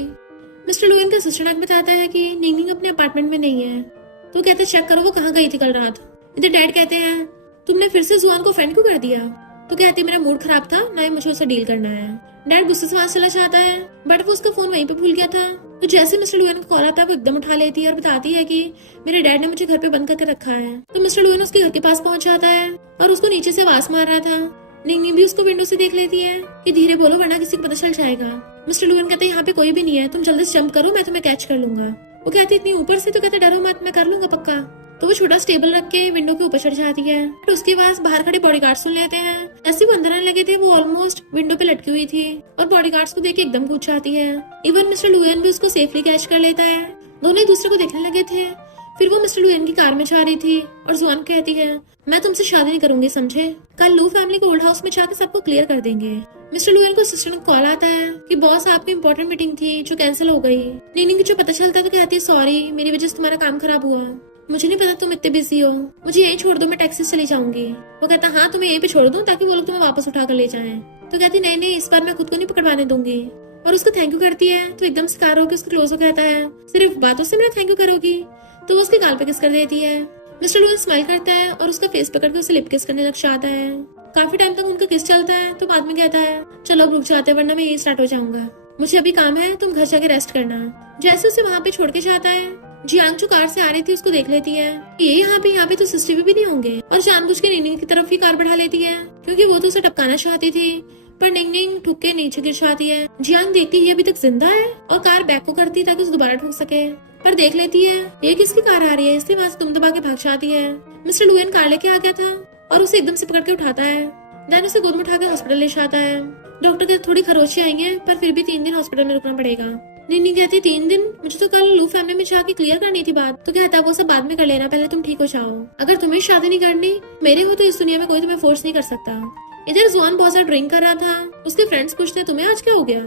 मिस्टर लुयन का असिस्टेंट बताता है कि निंगनिंग अपने अपार्टमेंट में नहीं है, तो कहते हैं चेक करो वो कहाँ गई थी कल रात। इधर डैड कहते हैं तुमने फिर से जुआन को फ्रेंड क्यों कर दिया, तो कहती है मेरा मूड खराब था, ना ही मुझे उससे डील करना है। डैड गुस्से से वहां चला जाता है बट वो उसका फोन वहीं पे भूल गया था। तो जैसे मिस्टर लुयन को कॉल आता है वो एकदम उठा लेती है और बताती है कि मेरे डैड ने मुझे घर पे बंद करके रखा है। तो मिस्टर लुयन उसके घर के पास पहुंच जाता है और उसको नीचे से आवाज मार रहा था। निंगनिंग भी उसको विंडो से देख लेती है कि धीरे बोलो वरना किसी को पता चल जाएगा। मिस्टर लुयन कहते हैं यहाँ पे कोई भी नहीं है, तुम जल्दी से जंप करो, मैं तुम्हें कैच कर लूंगा। वो कहती इतनी ऊपर से, तो कहते डरो मत, मैं कर लूंगा पक्का। तो वो छोटा स्टेबल रख के विंडो के ऊपर चढ़ जाती है। तो उसके बाद बाहर खड़े बॉडीगार्ड सुन लेते हैं। ऐसे वो अंदर आने लगे थे, वो ऑलमोस्ट विंडो पे लटकी हुई थी और बॉडीगार्ड्स को देख के एकदम कूद जाती है। इवन मिस्टर लुयन भी उसको सेफली कैच कर लेता है। दोनों एक दूसरे को देखने लगे थे। फिर वो मिस्टर लुयन की कार में जा रही थी और जुआन कहती है मैं तुमसे शादी नहीं करूंगी, समझे, कल लू फैमिली को ओल्ड हाउस में जाकर सबको क्लियर कर देंगे। मिस्टर लुयन को असिस्टेंट को कॉल आता है कि बॉस आपकी इंपॉर्टेंट मीटिंग थी जो कैंसिल हो गई। निंगनिंग जो पता चलता तो कहती है सॉरी, मेरी वजह से तुम्हारा काम खराब हुआ, मुझे नहीं पता तुम इतने बिजी हो, मुझे यहीं छोड़ दो, मैं टैक्सी से चली जाऊंगी। वो कहता हाँ तुम्हें यहीं पे छोड़ दूं ताकि वो लोग तुम्हें वापस उठा कर ले जाएं। तो कहती नहीं नहीं, इस बार मैं खुद को नहीं पकड़वाने दूंगी, और उसको थैंक यू करती है। तो एकदम से कार होकर उसको क्लोज हो कहता है सिर्फ बातों से मेरा थैंक यू करोगी, तो वो उसके गाल पे किस कर देती है। मिस्टर लुयन स्माइल करता है और उसका फेस पकड़ के उसे लिप किस करने लग जाता है। काफी टाइम तक उनका किस चलता है, तो बाद में कहता है चलो अब रुक जाते हैं वरना मैं यही स्टार्ट हो जाऊंगा, मुझे अभी काम है, तुम घर जाके रेस्ट करना। जैसे उसे वहाँ पे छोड़ के जाता है, जियांग जो कार से आ रही थी उसको देख लेती है ये यहाँ पे तो सिस्टर भी नहीं होंगे, और जानबूझ के निंगनिंग की तरफ ही कार बढ़ा लेती है क्योंकि वो तो उसे टपकाना चाहती थी, पर निंगनिंग ठुक के नीचे गिर जाती है। जियांग देखती है ये अभी तक जिंदा है और कार बैक को करती है ताकि उसे दोबारा ठुक सके, पर देख लेती है ये किसकी कार आ रही है, इसलिए वहां से दुम दबा के भाग जाती है। मिस्टर लुयन कार लेके आ गया था और उसे एकदम से पकड़ के उठाता है, देन उसे गोद में उठाकर हॉस्पिटल ले जाता है। डॉक्टर के थोड़ी खरोची आई है पर फिर भी 3 दिन हॉस्पिटल में रुकना पड़ेगा। निंगनिंग कहती 3 दिन, मुझे तो कल लू फैमिली में जाके क्लियर करनी थी बात। तो कहता वो सब बाद में कर लेना, पहले तुम ठीक हो जाओ, अगर तुम्हें शादी नहीं करनी मेरे हो तो इस दुनिया में कोई तुम्हें फोर्स नहीं कर सकता। इधर जुआन बहुत सारा ड्रिंक कर रहा था, उसके फ्रेंड्स पूछते तुम्हें आज क्या हो गया,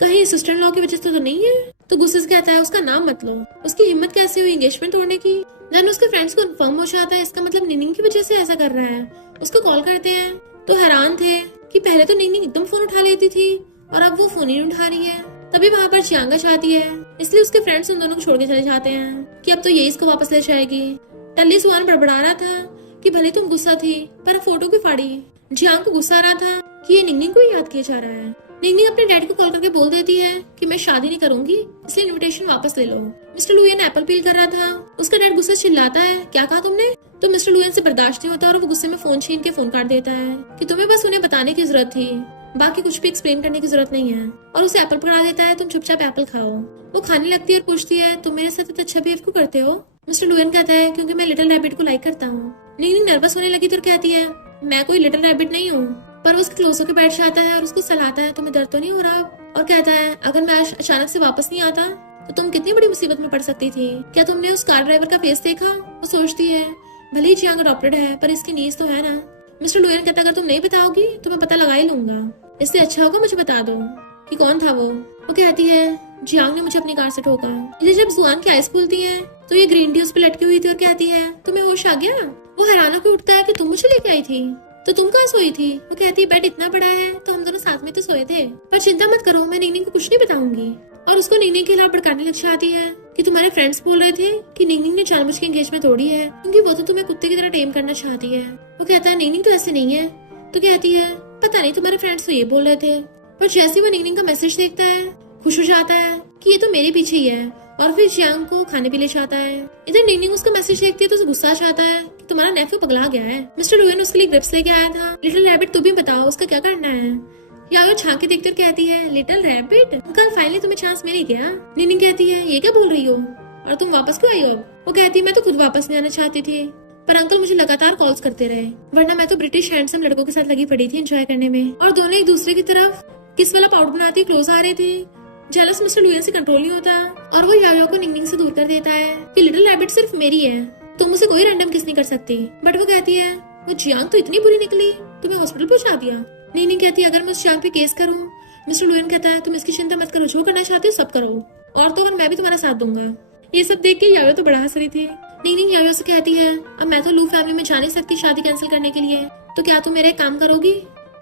कहीं सिस्टर इन लॉ की वजह से तो नहीं है। तो गुस्से से कहता है उसका नाम मत लो, उसकी हिम्मत कैसे हुई एंगेजमेंट तोड़ने की। देन उसके फ्रेंड्स को इन्फॉर्म हो जाता है इसका मतलब निंगनिंग की वजह से ऐसा कर रहा है। उसको कॉल करते हैं तो हैरान थे कि पहले तो निंगनिंग एकदम फोन उठा लेती थी और अब वो फोन ही नहीं उठा रही है। तभी वहाँ पर जियांग चाहती है, इसलिए उसके फ्रेंड्स उन दोनों को छोड़ के चले जाते हैं कि अब तो ये इसको वापस ले जाएगी। टल्ली जुआन बड़बड़ा रहा था कि भले तुम गुस्सा थी पर फोटो भी फाड़ी। जियांग को गुस्सा आ रहा था कि ये निंगनिंग को ही याद किया जा रहा है। निंगनिंग अपने डैड को कॉल करके बोल देती है कि मैं शादी नहीं करूंगी, इसलिए इनविटेशन वापस ले लो। मिस्टर लुयन एप्पल पील कर रहा था, उसका डैड गुस्से से चिल्लाता है क्या कहा तुमने। तो मिस्टर लुयन से बर्दाश्त नहीं होता और वो गुस्से में फोन छीन के फोन काट देता है कि तुम्हें बस उन्हें बताने की जरूरत थी, बाकी कुछ भी एक्सप्लेन करने की जरूरत नहीं है, और उसे एप्पल पकड़ा देता है तुम चुपचाप एप्पल खाओ। वो खाने लगती है और पूछती है तुम मेरे साथ इतना अच्छा बिहेव क्यों करते हो। मिस्टर लुयन कहता है क्योंकि मैं लिटिल रैबिट को लाइक करता हूँ। निंगनिंग नर्वस होने लगी तो कहती है मैं कोई लिटिल रैबिट नहीं हूँ, पर वो उसके क्लोज होकर बैठ जाता है और उसको सहलाता है तुम्हें दर्द तो नहीं हो रहा, और कहता है अगर मैं आज अचानक से वापस नहीं आता तो तुम कितनी बड़ी मुसीबत में पड़ सकती थी। क्या तुमने उस कार ड्राइवर का फेस देखा। वो सोचती है भले ही जियांग अडॉप्टेड है पर इसकी नीज तो है ना। मिस्टर लुयन कहता अगर तुम नहीं बताओगी तो मैं पता लगा ही लूंगा, इससे अच्छा होगा मुझे बता दो कि कौन था वो। कहती है जियांग ने मुझे अपनी कार से ठोका। इधर जब जुआन की आइस खुलती है तो ये ग्रीन टी उस पर लटकी हुई थी और कहती है तुम्हें होश आ गया। वो हैरान होकर उठता है कि तुम मुझे लेके आई थी, तो तुम कहाँ सोई थी। वो कहती है बेड इतना बड़ा है तो हम दोनों साथ में तो सोए थे, पर चिंता मत करो मैं निंगनिंग को कुछ नहीं बताऊंगी। और उसको निंगनिंग के खिलाफ भड़काने लग जाती है कि तुम्हारे फ्रेंड्स बोल रहे थे कि निंगनिंग ने जानबूझ के एंगेजमेंट तोड़ी है क्योंकि वो तो तुम्हें कुत्ते की तरह टेम करना चाहती है। वो कहता है निंगनिंग तो ऐसे नहीं है। तो कहती है पता नहीं तुम्हारे फ्रेंड्स तो ये बोल रहे थे। पर जैसे वो निंगनिंग का मैसेज देखता है खुश हो जाता है कि ये तो मेरे पीछे ही है और फिर जियांग को खाने पे ले जाता है। इधर निंगनिंग उसका मैसेज देखती है तो उसे गुस्सा आ जाता है कि तुम्हारा नेफ्यू पगला गया है। मिस्टर लुयन उसके लिए ग्रिप्स लेके आया था। लिटिल रैबिट तुम भी बताओ उसका क्या करना है। यायो झांक के देखते कहती है लिटिल रैबिट अंकल फाइनली तुम्हें चांस मिल गया। निंगनिंग कहती है ये क्या बोल रही हो और तुम वापस क्यों आई हो। वो कहती है मैं तो खुद वापस नहीं आना चाहती थी पर अंकल मुझे लगातार कॉल्स करते रहे, वरना मैं तो ब्रिटिश हैंडसम लड़कों के साथ लगी पड़ी थी एंजॉय करने में। और दोनों एक दूसरे की तरफ किस वाला पाउडर बनाते क्लोज आ रहे थे। जेलस मिस्टर लुयन से कंट्रोल नहीं होता और वो यायो को निंगनिंग से दूर कर देता है कि लिटिल रैबिट सिर्फ मेरी है, तुम उसे कोई रैंडम किस नहीं कर सकती। बट वो कहती है वो जियांग तो इतनी बुरी निकली तुम्हें हॉस्पिटल पहुंचा दिया। निंगनिंग कहती है अगर मैं उस जियांग पे केस करूं। मिस्टर लुयन कहता है तुम इसकी चिंता मत करो, जो करना चाहते हो सब करो और तो अगर मैं भी तुम्हारा साथ दूंगा। ये सब देख के यायो तो बड़ा हंस रही थी। निंगनिंग यायो से कहती है अब मैं तो लू फैमिली में जा नहीं सकती शादी कैंसिल करने के लिए, तो क्या तुम मेरा एक काम करोगी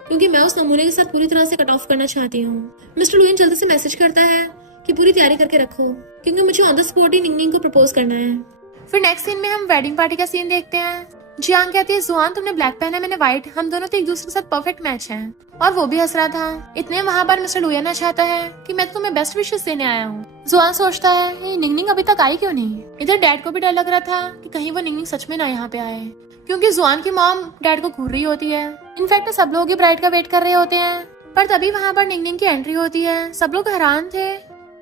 क्योंकि मैं उस नमूने के साथ पूरी तरह से कट ऑफ करना चाहती हूँ। मिस्टर लुयन जल्दी से मैसेज करता है कि पूरी तैयारी करके रखो क्योंकि मुझे ऑन द स्पॉट ही निंगनिंग को प्रपोज करना है। फिर नेक्स्ट सीन में हम वेडिंग पार्टी का सीन देखते हैं। जियांग कहती है जुआन तुमने ब्लैक पहना मैंने व्हाइट, हम दोनों तो एक दूसरे के साथ परफेक्ट मैच हैं। और वो भी हंस रहा था। इतने वहाँ पर मिस्टर लुयन चाहता है कि मैं तो तुम्हें बेस्ट विशेस देने आया हूँ। जुआन सोचता है ये निंगनिंग अभी तक आई क्यों नहीं। इधर डैड को भी डर लग रहा था कि कहीं वो निंगनिंग सच में ना यहाँ पे आए क्योंकि जुआन की मॉम डैड को घूर रही होती है। इनफैक्ट सब लोग ही ब्राइड का वेट कर रहे होते हैं, पर तभी वहाँ पर निंगनिंग की एंट्री होती है। सब लोग हैरान थे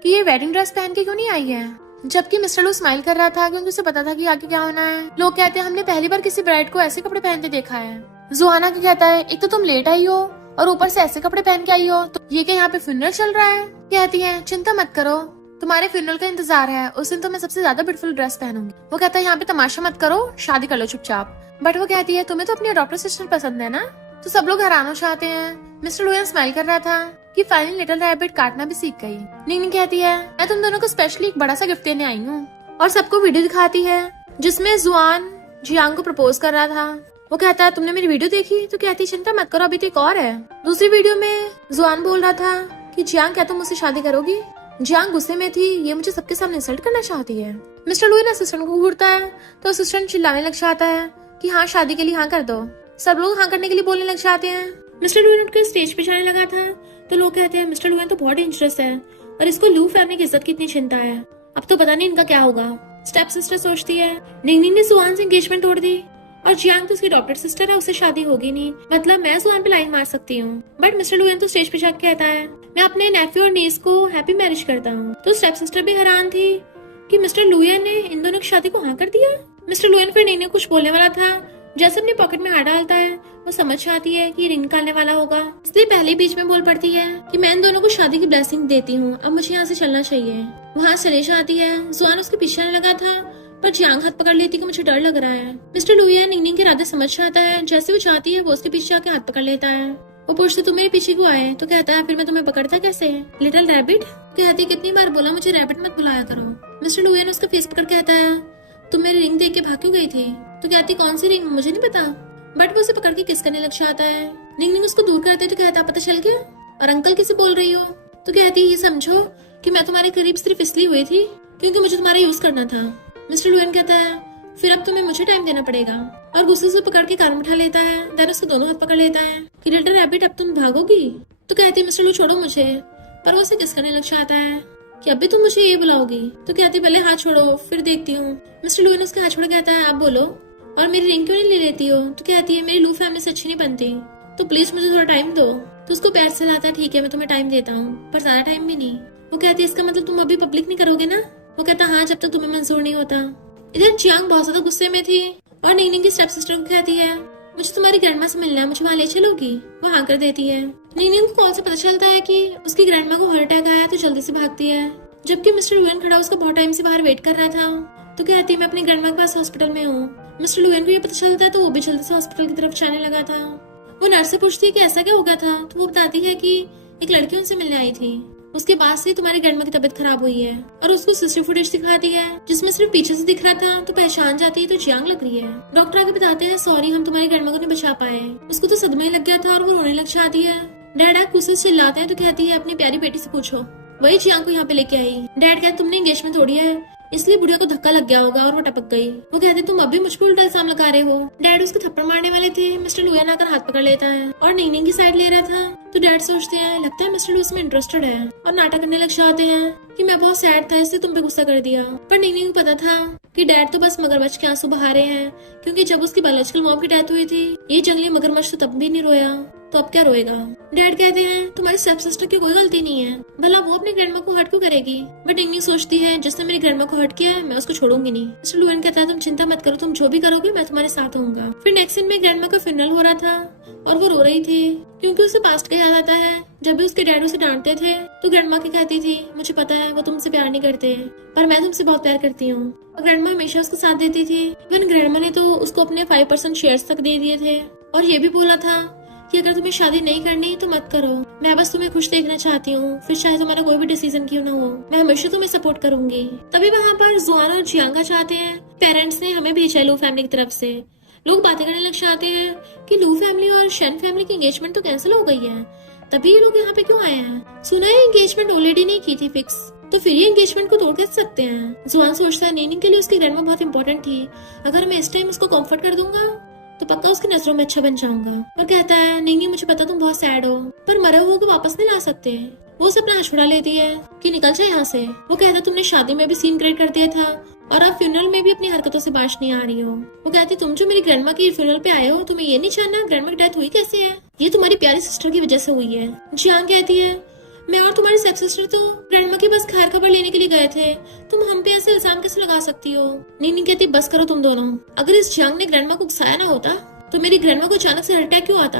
कि ये वेडिंग ड्रेस पहन के क्यों नहीं आई है, जबकि मिस्टर लू स्माइल कर रहा था क्योंकि उसे पता था कि आगे क्या होना है। लोग कहते हैं हमने पहली बार किसी ब्राइड को ऐसे कपड़े पहनते देखा है। जुआना की कहता है एक तो तुम लेट आई हो और ऊपर से ऐसे कपड़े पहन के आई हो, तो ये क्या यहाँ पे फ्यूनरल चल रहा है। कहती है चिंता मत करो तुम्हारे फ्यूनरल का इंतजार है, उस दिन तो मैं सबसे ज्यादा ब्यूटीफुल ड्रेस पहनूंगी। वो कहता है यहाँ पे तमाशा मत करो, शादी कर लो चुपचाप। बट वो कहती है तुम्हें तो अपनी अडॉप्टेड सिस्टर पसंद है ना। तो सब लोग हैरान हो जाते हैं। मिस्टर लुयन स्माइल कर रहा था कि फाइनली लिटिल रैबिट काटना भी सीख गई। निंगनिंग कहती है मैं तुम दोनों को स्पेशली एक बड़ा सा गिफ्ट देने आई हूँ और सबको वीडियो दिखाती है जिसमें जुआन जियांग को प्रपोज कर रहा था। वो कहता है तुमने मेरी वीडियो देखी। तो कहती है चिंता मत करो अभी तो एक और है। दूसरी वीडियो में जुआन बोल रहा था कि जियांग क्या तुम मुझसे शादी करोगी। जियांग गुस्से में थी, ये मुझे सबके सामने इंसल्ट करना चाहती है। मिस्टर लुयन असिस्टेंट को घूरता है तो असिस्टेंट चिल्लाने लग जाता है कि हाँ शादी के लिए हाँ कर दो। सब लोग हाँ करने के लिए बोलने लग जाते हैं। मिस्टर लुयन उठकर स्टेज पे जाने लगा था तो लोग कहते हैं मिस्टर लुयन तो बहुत डेंजरस है और इसको लू फैमिली की इज्जत की इतनी चिंता है, अब तो पता नहीं इनका क्या होगा। स्टेप सिस्टर सोचती है निंगनिंग ने जुआन से एंगेजमेंट तोड़ दी और जियांग तो उसकी अडॉप्टेड सिस्टर है, उससे शादी होगी नहीं, मतलब मैं जुआन पे लाइन मार सकती हूँ। बट मिस्टर लुयन तो स्टेज पे जाकर कहता है मैं अपने नेफ्यू और नीस को हैप्पी मैरिज करता हूँ। तो स्टेप सिस्टर भी हैरान थी कि मिस्टर लुयन ने इन दोनों की शादी को हाँ कर दिया। मिस्टर लुयन फिर निंगनिंग कुछ बोलने वाला था, जैसे अपने पॉकेट में हाथ डालता है वो समझ जाती है कि रिंग निकालने वाला होगा, इसलिए पहले बीच में बोल पड़ती है कि मैं इन दोनों को शादी की ब्लेसिंग देती हूँ, अब मुझे यहाँ से चलना चाहिए। वहाँ चले जाती है। जुआन उसके पीछे आने लगा था पर जियांग हाथ पकड़ लेती कि मुझे डर लग रहा है। मिस्टर लुयन निंगनिंग के इरादे समझ जाता है, जैसे वो चाहती है वो उसके पीछे आके हाथ पकड़ लेता है। वो पूछती तुम मेरे पीछे क्यों आए। तो कहता है फिर मैं तुम्हें पकड़ता कैसे लिटिल रैबिट। कहती कितनी बार बोला मुझे रैबिट मत बुलाया करो। मिस्टर लुयन उसका फेस पकड़ कहता है तुम मेरी रिंग देख के भाग क्यों गई थी। तो कहती कौन सी रिंग मुझे नहीं पता। बट वो उसे पकड़ के किस करने लग जाता है। निंगनिंग उसको दूर करते तो कहता पता चल गया और अंकल किसे बोल रही हो। तो कहती ये समझो कि मैं तुम्हारे करीब सिर्फ इसलिए हुई थी क्योंकि मुझे तुम्हारा यूज करना था। मिस्टर लुयन कहता है फिर अब तुम्हें मुझे टाइम देना पड़ेगा और गुस्से से पकड़ के कान उठा लेता है। देन उसको दोनों हाथ पकड़ लेता है कि लिटिल रैबिट अब तुम भागोगी। तो कहती है मिस्टर लू छोड़ो मुझे, पर वो उसे किस करने लग जाता है कि अभी तुम मुझे ये बुलाओगी। तो कहती पहले हाथ छोड़ो फिर देखती हूँ। मिस्टर लुयन उसके हाथ छोड़ कहता है आप बोलो और मेरी रिंग क्यों नहीं ले लेती हो। तो कहती है मेरी लू फैमिली से अच्छी नहीं बनती, तो प्लीज मुझे थोड़ा टाइम दो। तो उसको पैर से लाता है ठीक है मैं तुम्हें टाइम देता हूँ पर ज्यादा टाइम भी नहीं। वो कहती है इसका मतलब तुम अभी पब्लिक नहीं करोगे ना। वो कहता हाँ जब तक तुम्हें मंजूर नहीं होता। इधर जियांग बहुत ज्यादा गुस्से में थी और निंगनिंग की स्टेप सिस्टर को कहती है मुझे तुम्हारी ग्रैंडमा से मिलना है, मुझे वहाँ ले चलोगी। वो हाँ कर देती है। निंगनिंग को कॉल से पता चलता है कि उसकी ग्रैंडमा को हार्ट अटैक आया तो जल्दी से भागती है, जबकि मिस्टर लुयन खड़ा उसका बहुत टाइम से बाहर वेट कर रहा था। तो कहती है मैं अपनी ग्रैंडमा के पास हॉस्पिटल में हूँ। मिस्टर लुयन को ये पता चलता है तो वो भी जल्दी से हॉस्पिटल की तरफ जाने लगा था। वो नर्स से पूछती है कि ऐसा क्या हो गया था। तो वो बताती है कि एक लड़की उनसे मिलने आई थी, उसके बाद से तुम्हारी ग्रैंडमा की तबीयत खराब हुई है। और उसको सिस्टर फुटेज दिखाती है जिसमें सिर्फ पीछे से दिख रहा था तो पहचान जाती है तो जियांग लग रही है। डॉक्टर आगे बताते हैं सॉरी हम तुम्हारी ग्रैंडमा को नहीं बचा पाए। उसको तो सदमा ही लग गया था और वो रोने लग जाती है। डैड आप गुस्से से चिल्लाते हैं तो कहती है अपनी प्यारी बेटी से पूछो। वही जियांग को यहाँ पे लेके आई। डैड कहते तुमने एंगेजमेंट तोड़ी है इसलिए बुढ़िया को धक्का लग गया होगा और वो टपक गई। वो कहते तुम अभी मुझ पर उल्टा इल्जाम लगा रहे हो। डैड उसको थप्पड़ मारने वाले थे, मिस्टर लुयन आकर हाथ पकड़ लेता है और निंगनिंग की साइड ले रहा था। तो डैड सोचते हैं लगता है मिस्टर लू इसमें इंटरेस्टेड है और नाटक करने लग जाते हैं कि मैं बहुत सैड था इसलिए तुम पे गुस्सा कर दिया। पर निंगनिंग को पता था कि डैड तो बस मगरमच्छ के आंसू बहा रहे हैं, क्योंकि जब उसकी बायोलॉजिकल मॉम की डेथ हुई थी ये जंगली मगरमच्छ तो तब भी नहीं रोया, तो अब क्या रोएगा। डैड कहते हैं तुम्हारी स्टेप सिस्टर की कोई गलती नहीं है, भला वो अपनी ग्रैंडमा को हर्ट क्यों करेगी। बट निंगनिंग सोचती है जिसने मेरी ग्रैंडमा को हर्ट किया है मैं उसको छोड़ूंगी नहीं। मिस्टर लुयन कहता है तुम चिंता मत करो, तुम जो भी करोगे मैं तुम्हारे साथ होऊंगा। फिर नेक्स्ट सीन में ग्रैंडमा का फ्यूनरल हो रहा था और वो रो रही थी क्योंकि उसे पास्ट का याद आता है। जब भी उसके डैड उसे डांटते थे तो ग्रैंडमा की कहती थी मुझे पता है वो तुमसे प्यार नहीं करते पर मैं तुमसे बहुत प्यार करती हूँ। और ग्रैंडमा हमेशा उसका साथ देती थी। इवन ग्रैंडमा ने तो उसको अपने 5% शेयर्स तक दे दिए थे और ये भी बोला था कि अगर तुम्हें शादी नहीं करनी तो मत करो, मैं बस तुम्हें खुश देखना चाहती हूँ, फिर चाहे तुम्हारा कोई भी डिसीजन क्यों ना हो मैं हमेशा तुम्हें सपोर्ट करूंगी। तभी वहाँ पर जुआन और जियांग चाहते हैं पेरेंट्स ने हमें भेजा है लू फैमिली की तरफ से। लोग बातें करने लग जाते हैं कि लू फैमिली और शेन फैमिली की एंगेजमेंट तो कैंसिल हो गई है, तभी ये लोग यहाँ पे क्यों आए हैं। सुना है एंगेजमेंट ऑलरेडी नहीं की थी फिक्स, तो फिर ये एंगेजमेंट को तोड़ कैसे सकते हैं। जुआन सोचता है नीनिंग के लिए उसकी ग्रैंडमा बहुत इंपॉर्टेंट थी, अगर मैं इस टाइम उसको कम्फर्ट कर दूंगा तो पक्का उसकी नजरों में अच्छा बन जाऊंगा। और कहता है नहीं मुझे पता तुम बहुत सैड हो पर मरे हुए को वापस नहीं ला सकते। वो उसे अपना हाथ छुड़ा लेती है कि निकल जाए यहाँ से। वो कहता तुमने शादी में भी सीन क्रिएट कर दिया था और अब फ्यूनरल में भी अपनी हरकतों से बाश नहीं आ रही हो। वो कहती तुम जो मेरी ग्रैंडमा की फ्यूनरल पे आए हो तुम्हें ये नहीं जानना ग्रैंडमा की डेथ हुई कैसे है, ये तुम्हारी प्यारी सिस्टर की वजह से हुई है। जियांग कहती है मैं और तुम्हारी स्टेप सिस्टर तो ग्रैंडमा की बस खैर खबर लेने के लिए गए थे, तुम हम पे ऐसे इल्जाम कैसे लगा सकती हो। नीनी कहती बस करो तुम दोनों, अगर इस जियांग ने ग्रैंडमा को उकसाया ना होता तो मेरी ग्रैंडमा को अचानक से हार्ट अटैक क्यों आता।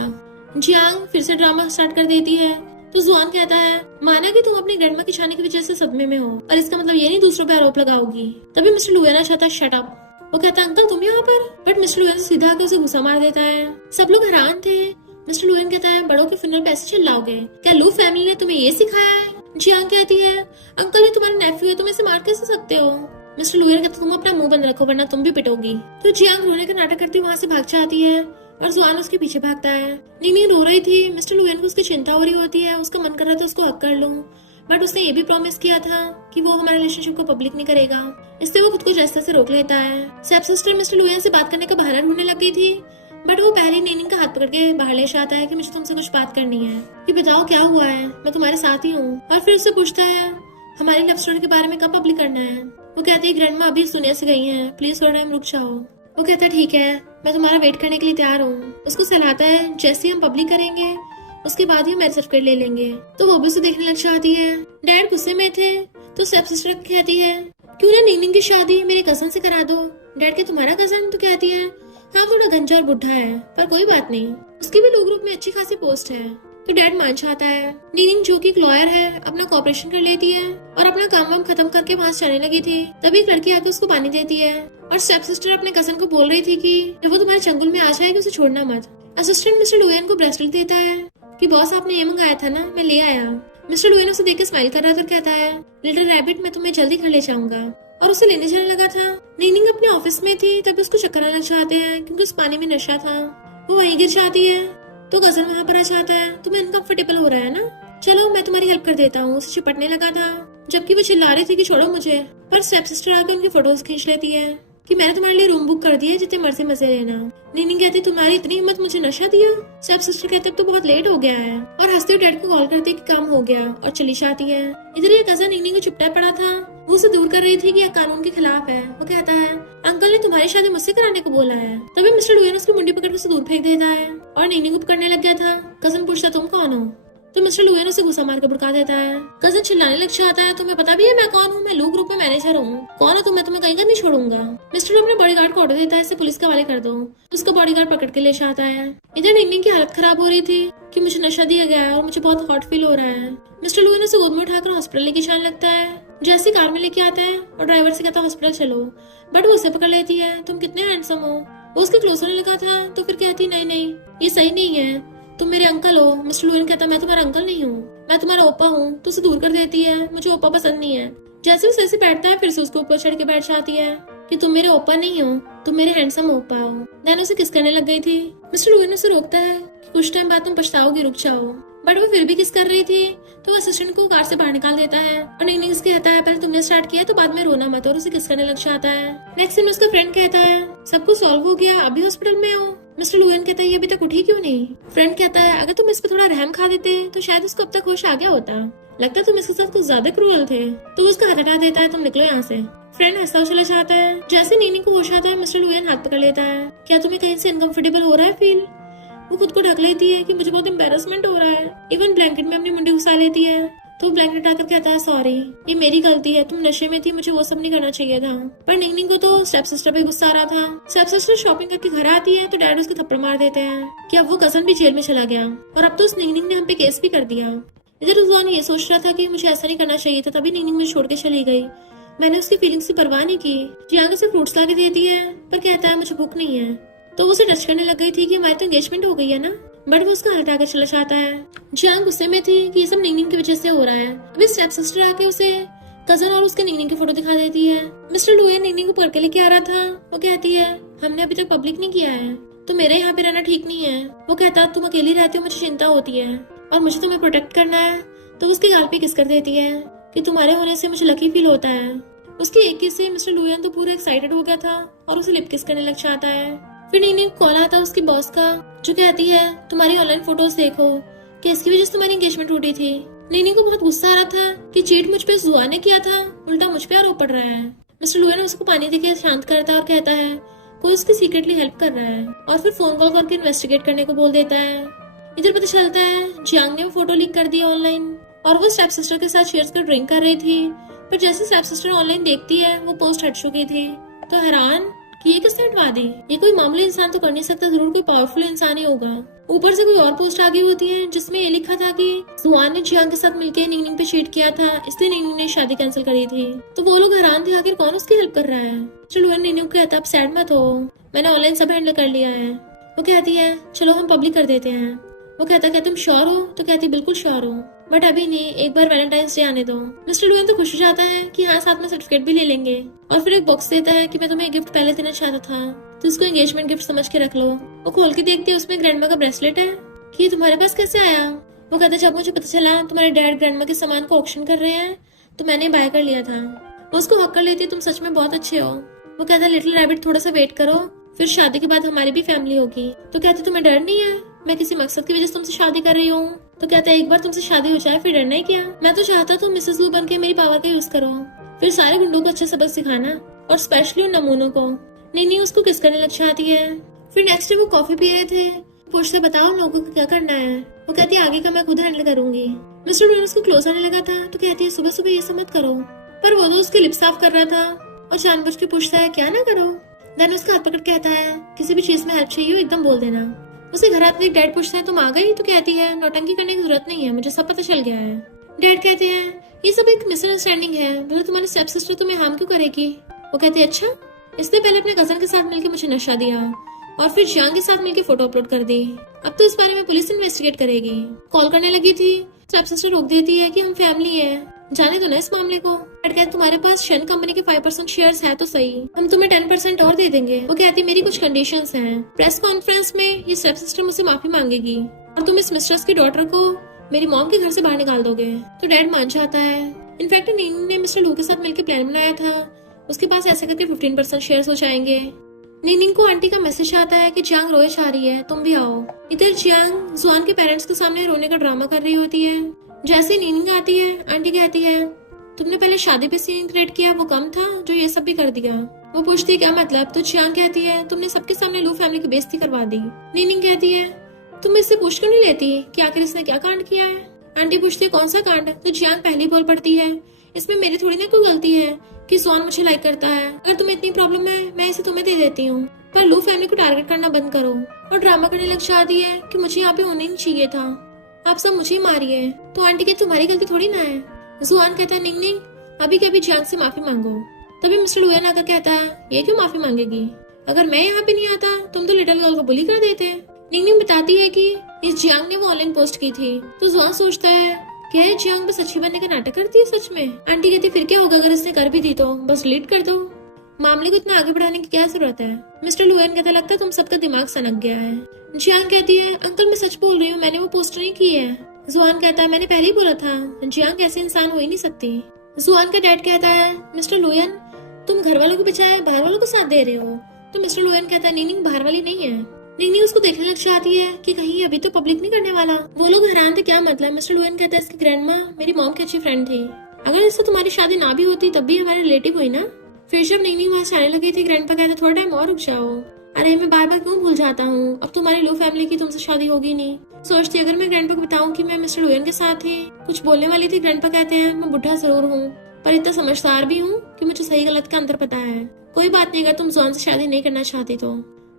जियांग फिर से ड्रामा स्टार्ट कर देती है तो जुआन कहता है माना कि तुम अपनी ग्रैंडमा की छाने की वजह से सदमे में हो और इसका मतलब ये नहीं दूसरों पे आरोप लगाओगी। तभी मिस्टर लुएना चाहता है शट अप। वो कहता है अंकल तुम यहाँ पर, बट मिस्टर लुएन सीधा आकर उसे गुस्सा मार देता है। सब लोग हैरान थे। मिस्टर लुएन कहता है बड़ों के फ्यूनरल पे ऐसे चिल्लाओगे, क्या लू फैमिली ने तुम्हें ये सिखाया है। जियांग कहती है अंकल ये तुम्हारा नेफ्यू है, तुम इसे मार कैसे सकते हो। मिस्टर लुएन कहता तुम अपना मुंह बंद रखो वरना तुम भी पिटोगी। तो जियांग रोने का नाटक करती वहाँ से भाग जाती है और जुआन उसके पीछे भागता है। नीनिंग रो रही थी, मिस्टर लुएन को उसकी चिंता हो रही होती है, उसका मन कर रहा था उसको हक कर लूं, बट उसने ये भी प्रॉमिस किया था कि वो हमारे रिलेशनशिप को पब्लिक नहीं करेगा, इसलिए वो खुद को जैसे से रोक लेता है। स्टेप सिस्टर मिस्टर लुएन से बात करने का बहाना ढूंढने लग गई थी, बट वो पहले नीनिंग का हाथ पकड़ के बाहर ले जाता है कि मुझे तुमसे कुछ बात करनी है, कि बताओ क्या हुआ है, मैं तुम्हारे साथ ही हूँ। और फिर उससे पूछता है हमारी लव स्टोरी के बारे में कब पब्लिक करना है। वो कहती है ग्रैंडमा अभी इस दुनिया से गई है, प्लीज थोड़ा टाइम रुक जाओ। वो कहता है ठीक है मैं तुम्हारा वेट करने के लिए तैयार हूँ। उसको सहलाता है जैसे हम पब्लिक करेंगे उसके बाद ही मैरिज सर्टिफिकेट ले लेंगे। तो वो भी उसे देखने लग जाती है। डैड गुस्से में थे तो स्टेप सिस्टर कहती है क्यों ना नीनिंग की शादी मेरे कजन से करा दो। डैड के तुम्हारा कजन, तो कहती है हाँ थोड़ा गंजा और बुढ़ा है पर कोई बात नहीं, उसकी भी लो ग्रुप में अच्छी खासी पोस्ट है। तो डैड मान जाता है। नीनिंग जो कि एक लॉयर है अपना कॉपरेशन कर लेती है और अपना काम वाम खत्म करके वहाँ से चलने लगी थी। तभी एक लड़की आकर उसको पानी देती है और स्टेप सिस्टर अपने कजन को बोल रही थी कि जब वो तुम्हारे चंगुल में आ जाएगी उसे छोड़ना मत। असिस्टेंट मिस्टर लुएन को ब्रेसलेट देता है कि बॉस आपने ये मंगाया था ना, मैं ले आया। मिस्टर लुएन उसे देख के स्माइल कर रहा था, कहता है लिटिल रैबिट मैं तुम्हें जल्दी घर ले जाऊंगा, और उसे लेने जाने लगा था। नीनिंग अपने ऑफिस में थी तब उसको चक्कर आने लग जाते हैं क्योंकि उस पानी में नशा था। वो वहीं गिर जाती है तो कजन वहाँ पर आ जाता है। तुम्हें अनकंफर्टेबल हो रहा है ना, चलो मैं तुम्हारी हेल्प कर देता हूँ। उसे चिपटने लगा था जबकि वो चिल्ला रही थी कि छोड़ो मुझे, पर स्टेप सिस्टर आकर उनकी फोटोज खींच लेती है कि मैंने तुम्हारे लिए रूम बुक कर दिया है, जितने मर्जी मजे लेना। नीनिंग कहती तुम्हारी इतनी हिम्मत, मुझे नशा दिया। स्टेप सिस्टर कहते अब तो बहुत लेट हो गया है और हंसते हुए डैड को कॉल करते कि काम हो गया और चली जाती है। इधर ये कजन नीनिंग को चिपटा पड़ा था, वो उसे दूर कर रही थी कि यह कानून के खिलाफ है। वो कहता है अंकल ने तुम्हारी शादी मुझसे कराने को बोला है। तभी मिस्टर लुएन उसकी मुंडी पकड़ उसे दूर फेंक देता है और नीनिंग को पकड़ने लग गया था। कजन पूछता तुम कौन हो, तो मिस्टर लुएन उसे गुस्सा मार कर भड़का देता है। कजन चिल्लाने लग जाता है तुम्हें पता भी है मैं कौन हूँ, मैं लू ग्रुप में मैनेजर हूँ, कौन हो तुम, मैं तुम्हें कहीं का नहीं छोड़ूंगा। मिस्टर लू अपने बॉडीगार्ड को ऑर्डर देता है इसे पुलिस के हवाले कर दो। उसका बॉडीगार्ड पकड़ के ले जाता है। इधर नीनिंग की हालत खराब हो रही थी कि मुझे नशा दिया गया है और मुझे बहुत हॉट फील हो रहा है। मिस्टर लुएन उसे गोद में उठाकर हॉस्पिटल लेके जाने लगता है। जैसे कार में लेके आता है और ड्राइवर से कहता है हॉस्पिटल चलो, बट वो उसे पकड़ लेती है तुम कितने हैंडसम हो। वो उसके क्लोज होने लगा था तो फिर कहती नहीं नहीं ये सही नहीं है, तुम मेरे अंकल हो। मिस्टर लुएन कहता मैं तुम्हारा अंकल नहीं हूँ, मैं तुम्हारा ओपा हूँ, तो उसे दूर कर देती है। मुझे ओपा पसंद नहीं है। जैसे उसे ऐसे बैठता है, फिर से उसके ऊपर चढ़ के बैठ जाती है कि तुम मेरे ओपा नहीं हो, तुम मेरे हैंडसम ओपा हो। देन उसे किस करने लग गई थी। मिस्टर लुएन उसे रोकता है कि कुछ टाइम बाद तुम पछताओगी, रुक जाओ। बट वो फिर भी किस कर रही थी, तो वो असिस्टेंट को कार से बाहर निकाल देता है और निंगनिंग से कहता है पहले तुमने स्टार्ट किया तो बाद में रोना मत, और उसे किस करने लग जाता है। नेक्स्ट सीन में उसका फ्रेंड कहता है सब कुछ सॉल्व हो गया, अभी हॉस्पिटल में हो। मिस्टर लुएन कहता है ये अभी तक उठी क्यों नहीं। फ्रेंड कहता है अगर तुम इस पर थोड़ा रहम खा देते तो शायद उसको अब तक होश आ गया होता, लगता है तुम इसके साथ कुछ ज्यादा क्रूअल थे। तो वो उसका हाथ हटा देता है, तुम निकलो यहाँ से। फ्रेंड हंसता चला जाता है। जैसे नीनी को होश आता है, मिस्टर लुएन हाथ पकड़ लेता है। क्या तुम्हें कहीं से इनकम्फर्टेबल हो रहा है फील। वो खुद को ढक लेती है कि मुझे बहुत एम्बेरसमेंट हो रहा है। इवन ब्लैंकेट में अपनी मुंडी घुसा लेती है। तो ब्लैंकेट हटाकर कहता है सॉरी, ये मेरी गलती है, तुम नशे में थी, मुझे वो सब नहीं करना चाहिए था। पर निंगनिंग को तो स्टेप सिस्टर पे गुस्सा आ रहा था। स्टेप सिस्टर शॉपिंग करके घर आती है तो डैड उसको थप्पड़ मार देते हैं कि अब वो कजन भी जेल में चला गया और अब तो उस निंगनिंग ने हम पे केस भी कर दिया। इधर जुआन ये सोच रहा था कि मुझे ऐसा नहीं करना चाहिए था, तभी निंगनिंग मुझे छोड़ के चली गई। मैंने उसकी फीलिंग्स की परवाह नहीं की। जियांग उसे फ्रूट्स ला के देती है पर कहता है मुझे भूख नहीं है। तो वो उसे टच करने लग गई थी कि हमारी तो एंगेजमेंट हो गई है ना, बट वो उसका हटाकर चला जाता है। जियांग गुस्से में थी कि ये सब निंगनिंग की वजह से हो रहा है। अभी स्टेप सिस्टर आके उसे कजन और उसके निंगनिंग की फोटो दिखा देती है। मिस्टर लुएन निंगनिंग को पकड़ के लेके आ रहा था। वो कहती है हमने अभी तक पब्लिक नहीं किया है, तो मेरे यहाँ पे रहना ठीक नहीं है। वो कहता तुम अकेली रहती हो, मुझे चिंता होती है और मुझे तुम्हें प्रोटेक्ट करना है। तो उसके गाल पे किस कर देती है कि तुम्हारे होने से मुझे लकी फील होता है। उसकी एक किस से मिस्टर लुएन तो पूरा एक्साइटेड हो गया था और उसे लिप किस करने लग जाता है। फिर निंगनिंग कॉल आता है उसकी बॉस का, जो कहती है तुम्हारी ऑनलाइन फोटोज देखो कि इसकी वजह से तुम्हारी एंगेजमेंट टूटी थी। निंगनिंग को बहुत गुस्सा आ रहा था कि चीट मुझ पे जुआन ने किया था, उल्टा मुझ पे आरोप पड़ रहा है। मिस्टर लुएन उसको पानी देके शांत करता है और कहता है कोई उसकी सीक्रेटली हेल्प कर रहा है, और फिर फोन कॉल करके इन्वेस्टिगेट करने को बोल देता है। इधर पता चलता है जियांग ने वो फोटो लीक कर दिया ऑनलाइन और वो स्टेप सिस्टर के साथ शेयर्स कर ड्रिंक कर रही थी। पर जैसे स्टेप सिस्टर ऑनलाइन देखती है वो पोस्ट हट चुकी थी, तो हैरान कि ये किसने हटवा दी। ये कोई मामूली इंसान तो कर नहीं सकता, जरूर कोई पावरफुल इंसान ही होगा। ऊपर से कोई और पोस्ट आ गई होती है जिसमें ये लिखा था कि जुआन ने जियांग के साथ मिलकर निंगनिंग पे चीट किया था, इसलिए निंगनिंग ने शादी कैंसिल करी थी। तो वो लोग हैरान थे आखिर कौन उसकी हेल्प कर रहा है। चलो निंगनिंग को कहता है अब सैड मत हो, मैंने ऑनलाइन सब हैंडल कर लिया है। वो कहती है चलो हम पब्लिक कर देते हैं। वो कहता क्या तुम श्योर हो। तो कहती बिल्कुल श्योर हो, बट अभी नहीं, एक बार वैलेंटाइंस डे आने दो। मिस्टर लुएन तो खुश हो जाता है कि हाँ साथ में सर्टिफिकेट भी ले लेंगे, और फिर एक बॉक्स देता है कि मैं तुम्हें गिफ्ट पहले देना चाहता था, तो इसको एंगेजमेंट गिफ्ट समझ के रख लो। वो खोल के देखती है उसमें ग्रैंडमा का ब्रेसलेट है कि ये तुम्हारे पास कैसे आया। वो कहता जब मुझे पता चला तुम्हारे डैड ग्रैंडमा के सामान को ऑक्शन कर रहे हैं तो मैंने बाय कर लिया था। वो उसको हक कर लेती है तुम सच में बहुत अच्छे हो। वो कहता लिटिल रैबिट थोड़ा सा वेट करो, फिर शादी के बाद हमारी भी फैमिली होगी। तो कहती तुम्हें डर नहीं है, मैं किसी मकसद की वजह से तुमसे शादी कर रही हूँ। तो कहता है एक बार तुमसे शादी हो जाए फिर डरना ही क्या। मैं तो चाहता तुम मिसेस लू बन के मेरी पावर का यूज करो, फिर सारे गुंडों को अच्छा सबक सिखाना, और स्पेशली उन नमूनों को। नहीं उसको किस करने लग जाती है। फिर नेक्स्ट डे वो कॉफी पी रहे थे, पूछते बताओ उन लोगों को क्या करना है। वो कहती है आगे का मैं खुद हैंडल करूंगी। मिस्टर लुएन उसको क्लोज आने लगा था तो कहती है सुबह सुबह ये सब मत करो, पर वो तो उसके लिप साफ कर रहा था और जानबूझ के पूछता है क्या ना करो। देन उसका हाथ पकड़ कहता है किसी भी चीज में हेल्प चाहिए हो एकदम बोल देना। उसे घर आते डैड पूछता है तुम आ गई। तो कहती है नौटंकी करने की जरूरत नहीं है, मुझे सब पता चल गया है। डैड कहते हैं ये सब एक मिसअंडरस्टैंडिंग है, बोले तुम्हारी स्टेप सिस्टर तुम्हें हार्म क्यों करेगी। वो कहती है अच्छा, इसने पहले अपने कजन के साथ मिलकर मुझे नशा दिया और फिर जियांग के साथ मिलकर फोटो अपलोड कर दी, अब तो इस बारे में पुलिस इन्वेस्टिगेट करेगी। कॉल करने लगी थी, स्टेप सिस्टर रोक देती है कि हम फैमिली है, जाने दो ना इस मामले को। डैड कहते तुम्हारे पास शन कंपनी के 5% शेयर्स है तो सही, हम तुम्हें 10% और दे देंगे। वो कहती मेरी कुछ कंडीशंस हैं। प्रेस कॉन्फ्रेंस में ये स्टेप सिस्टर मुझसे माफी मांगेगी और तुम इस मिस्ट्रेस की डॉटर को मेरी मॉम के घर से बाहर निकाल दोगे। तो डैड मान जाता है। इनफैक्ट निंगनिंग ने मिस्टर लू के साथ मिलकर प्लान बनाया था, उसके पास ऐसे करके 15% शेयर्स हो जाएंगे। निंगनिंग को आंटी का मैसेज आता है कि जियांग रोए जा रही है, तुम भी आओ। इधर जियांग जुआन के पेरेंट्स के सामने रोने का ड्रामा कर रही होती है। जैसे निंगनिंग आती है, आंटी कहती है तुमने पहले शादी पे सीन क्रिएट किया, वो कम था जो ये सब भी कर दिया। वो पूछती है क्या मतलब। तो जियांग कहती है तुमने सबके सामने लू फैमिली की बेइज्जती करवा दी। निंगनिंग कहती है तुम इससे पूछ क्यों नहीं लेती कि आखिर इसने क्या कांड किया है। आंटी पूछती है कौन सा कांड। तो जियांग पहली बोल पड़ती है इसमें मेरी थोड़ी ना कोई गलती है कि जुआन मुझे लाइक करता है, अगर तुम्हें इतनी प्रॉब्लम है मैं इसे तुम्हें दे देती हूँ, पर लू फैमिली को टारगेट करना बंद करो। और ड्रामा करने लग जाती है कि मुझे यहाँ पे होना नहीं चाहिए था, आप सब मुझे ही मारिए। तो आंटी की तुम्हारी गलती थोड़ी ना है। जुआन कहता है निंगनिंग अभी के अभी जियांग से माफी मांगो। तभी मिस्टर लुएन आकर कहता है ये क्यों माफी मांगेगी, अगर मैं यहाँ पे नहीं आता तुम तो लिटिल गर्ल को बुली कर देते। निंगनिंग बताती है कि इस जियांग ने वो ऑनलाइन पोस्ट की थी। तो जुआन सोचता है क्या ये जियांग बस अच्छी बनने का नाटक करती है सच में? आंटी कहती फिर क्या होगा अगर इसने कर भी दी तो बस डिलीट कर दो, मामले को इतना आगे बढ़ाने की क्या जरूरत है। मिस्टर लुएन कहता लगता है तुम सबका दिमाग सनक गया है। जियांग कहती है अंकल मैं सच बोल रही हूँ, मैंने वो पोस्ट नहीं की है। जुआन कहता है मैंने पहले ही बोला था, जियांग ऐसे इंसान हो ही नहीं सकती। जुआन का डैड कहता है मिस्टर लुएन तुम घर वालों को बचाए बाहर वालों को साथ दे रहे हो। तो मिस्टर लुएन कहता है नीनिंग बाहर वाली नहीं है। नीनिंग उसको देखने लग जाती है कि कहीं अभी तो पब्लिक नहीं करने वाला। वो लोग हैरान थे क्या मतलब। मिस्टर लुएन कहता है इसकी ग्रैंडमा मेरी मॉम की अच्छी फ्रेंड थी, अगर इससे तुम्हारी शादी ना भी होती तब भी हमारे रिलेटिव हुई ना। फिर जब नीनिंग वहाँ से आने लगी थी ग्रैंडपा कहता थोड़ा टाइम और रुक जाओ। अरे मैं बार बार क्यों भूल जाता हूँ, अब तुम्हारी लो फैमिली की तुमसे शादी होगी नहीं। सोचती अगर मैं ग्रैंडपा को बताऊं कि मैं मिस्टर लुएन के साथ थी। कुछ बोलने वाली थी, ग्रैंडपा कहते हैं मैं बुढ़ा जरूर हूँ पर इतना समझदार भी हूँ कि मुझे सही गलत का अंतर पता है। कोई बात नहीं, अगर तुम जुआन से शादी नहीं करना चाहती तो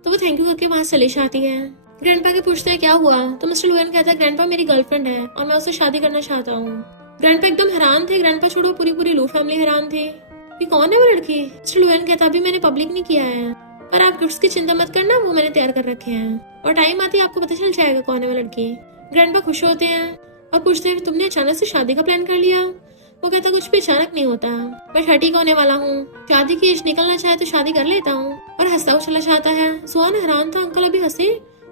वो थैंक यू करके वहाँ चली जाती है। ग्रैंडपा के पूछते हैं क्या हुआ, तो मिस्टर लुएन कहता है ग्रैंडपा मेरी गर्लफ्रेंड है और मैं उससे शादी करना चाहता हूँ। ग्रैंडपा एकदम हैरान थे, ग्रैंडपा छोड़ो पूरी लो फैमिली हैरान थी कि कौन है वो लड़की। मिस्टर लुएन कहता अभी मैंने पब्लिक नहीं किया है पर आप गिफ्ट्स की चिंता मत करना, वो मैंने तैयार कर रखे हैं और टाइम आते ही आपको पता चल जाएगा कौन है वो लड़की। ग्रैंडपा खुश होते हैं और पूछते हैं तुमने अचानक से शादी का प्लान कर लिया। वो कहता कुछ भी अचानक नहीं होता, मैं 30 का होने वाला हूँ, शादी की एज निकलना चाहे तो शादी कर लेता हूँ। और हंसता हुआ चला जाता है। जुआन हैरान था, अंकल अभी हंसे,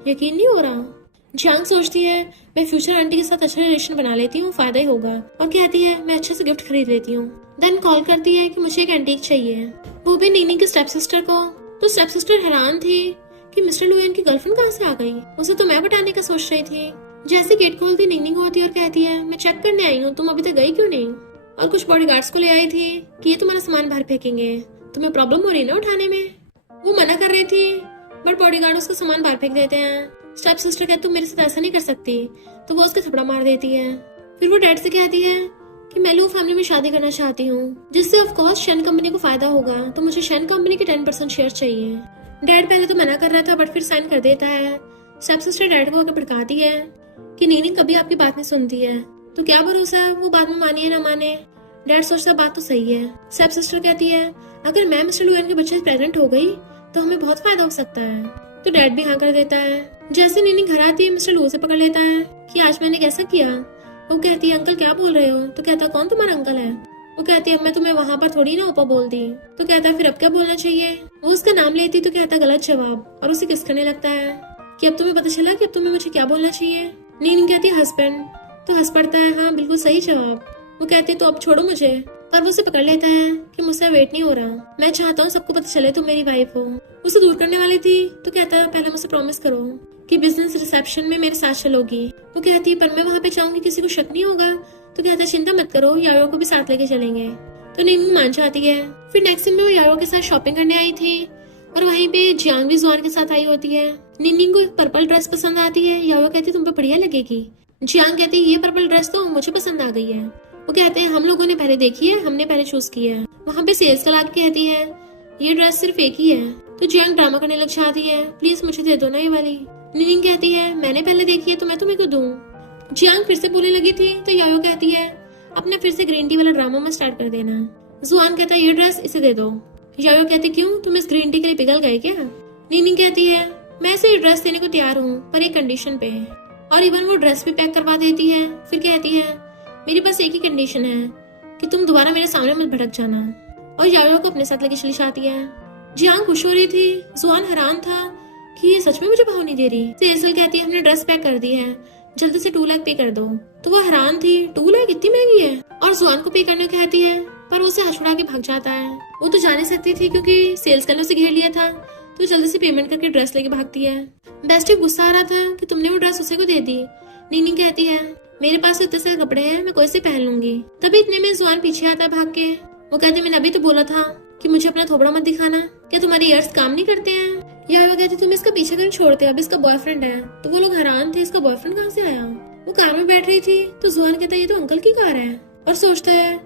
यकीन नहीं हो रहा। जियांग सोचती है मैं फ्यूचर आंटी के साथ अच्छा रिलेशन बना लेती हूँ, फायदा ही होगा, और कहती है मैं अच्छे से गिफ्ट खरीद लेती हूँ। देन कॉल करती है कि मुझे एक एंटीक चाहिए, वो भी नीनी की स्टेप सिस्टर को। तो स्टेप सिस्टर हैरान थी कि मिस्टर लुएन की गर्लफ्रेंड कहाँ से आ गई, उसे तो मैं बताने का सोच रही थी। जैसे गेट खोलती नीनी होती और कहती है मैं चेक करने आई हूँ, तुम अभी तक गई क्यों नहीं। और कुछ बॉडीगार्ड्स को ले आई थी कि ये तुम्हारा सामान बाहर फेंकेंगे, तुम्हें प्रॉब्लम हो रही है ना उठाने में। वो मना कर रही थी बट बॉडीगार्ड उसका सामान बाहर फेंक देते हैं। स्टेप सिस्टर कहती तुम मेरे साथ ऐसा नहीं कर सकती, तो वो उसके थपड़ा मार देती है। फिर वो डैड से कहती है कि मैं लू फैमिली में शादी करना चाहती हूँ, जिससे ऑफ कोर्स शेन कंपनी को फायदा होगा, तो मुझे शेन कंपनी के 10% शेयर चाहिए। डैड पहले तो मना कर रहा था बट फिर साइन कर देता है। स्टेप सिस्टर डैड को आके भड़काती है कि नीनी कभी आपकी बात नहीं सुनती है, तो क्या भरोसा है वो बाद में माने या ना माने। डैड सोचता बात तो सही है। स्टेप सिस्टर कहती है अगर मैं मिस्टर लुएन के बच्चे से प्रेग्नेंट हो गई तो हमें बहुत फायदा हो सकता है, तो डैड भी हाँ कर देता है। जैसे नीनी घर आती है मिस्टर लू से पकड़ लेता है कि आज मैंने कैसा किया। वो कहती है अंकल क्या बोल रहे हो, तो कहता कौन तुम्हारा अंकल है। वो कहती है मैं तुम्हें वहाँ पर थोड़ी ना ओपा बोल दी। तो कहता फिर अब क्या बोलना चाहिए। वो उसका नाम लेती तो कहता गलत जवाब, और उसे किस करने लगता है कि अब तुम्हें पता चला कि अब तुम्हें मुझे क्या बोलना चाहिए। नीनी कहती है हस्बैंड, तो हंस पड़ता है हाँ बिल्कुल सही जवाब। वो कहती है तो अब छोड़ो मुझे, पर वो उसे पकड़ लेता है कि मुझसे वेट नहीं हो रहा, मैं चाहता हूँ सबको पता चले तुम मेरी वाइफ हो। उसे दूर करने वाली थी तो कहता है पहले मुझसे प्रॉमिस करो कि बिजनेस रिसेप्शन में मेरे साथ चलोगी। वो कहती है पर मैं वहाँ पे जाऊंगी किसी को शक नहीं होगा। तो कहता है चिंता मत करो, यारो को भी साथ लेके चलेंगे। तो नीनी मान जाती है। फिर नेक्स्ट दिन में वो यारो के साथ शॉपिंग करने आई थी और वहीं पे जियांग भी जुआन के साथ आई होती है। नीनी को एक पर्पल ड्रेस पसंद आती है, यारो कहती है तुम पे बढ़िया लगेगी। जियांग कहती है ये पर्पल ड्रेस तो मुझे पसंद आ गई है। वो कहते हैं हम लोगों ने पहले देखी है, हमने पहले चूज किया है। वहाँ पे सेल्स का लाग कहती है ये ड्रेस सिर्फ एक ही है। तो जियांग ड्रामा करने लग जाती है प्लीज मुझे दे दो ना ये वाली। नीनिंग कहती है मैंने पहले देखी है तो मैं तुम्हें क्यों दूं। जियांग फिर से बोलने लगी थी तो यायो कहती है अपने फिर से ग्रीन टी वाला ड्रामा में स्टार्ट कर देना। जुआन कहता है ये ड्रेस इसे दे दो। यायो कहती क्यों तुम इस ग्रीन टी के लिए पिघल गए क्या। नीनिंग कहती है मैं इसे ये ड्रेस देने को तैयार हूँ पर एक कंडीशन पे, और इवन वो ड्रेस भी पैक करवा देती है। फिर कहती है मेरे पास एक ही कंडीशन है कि तुम दोबारा मेरे सामने मत भटक जाना, और यायो को अपने साथ लेके चली जाती है। जियांग खुश हो रही थी, जुआन हैरान था कि ये सच में मुझे भाव नहीं दे रही। सेल्सगर्ल कहती है हमने ड्रेस पैक कर दी है, जल्दी से 2 लाख पे कर दो। तो वो हैरान थी 2 लाख इतनी महंगी है, और जुआन को पे करने को कहती है पर वो उसे हाथ छुड़ा के भाग जाता है। वो तो जा नहीं सकती थी क्योंकि सेल्स गर्ल उसे घेर लिया था, तो जल्दी से पेमेंट करके ड्रेस लेके भागती है। बेस्टी गुस्सा आ रहा था कि तुमने वो ड्रेस उसे को दे दी। नीनी कहती है मेरे पास इतने सारे कपड़े हैं, मैं कोई से पहन लूंगी। तभी इतने में जुआन पीछे आता है भाग के। वो कहती मैंने अभी तो बोला था कि मुझे अपना थोबड़ा मत दिखाना, क्या तुम्हारे ईयर्स काम नहीं करते हैं। या वो कहती तुम इसका पीछे क्यों छोड़ते हो, अब इसका बॉयफ्रेंड है। तो वो लोग हैरान थे इसका बॉयफ्रेंड कहाँ से आया। वो कार में बैठ रही थी तो जुआन कहता है ये तो अंकल की कार है, और सोचता है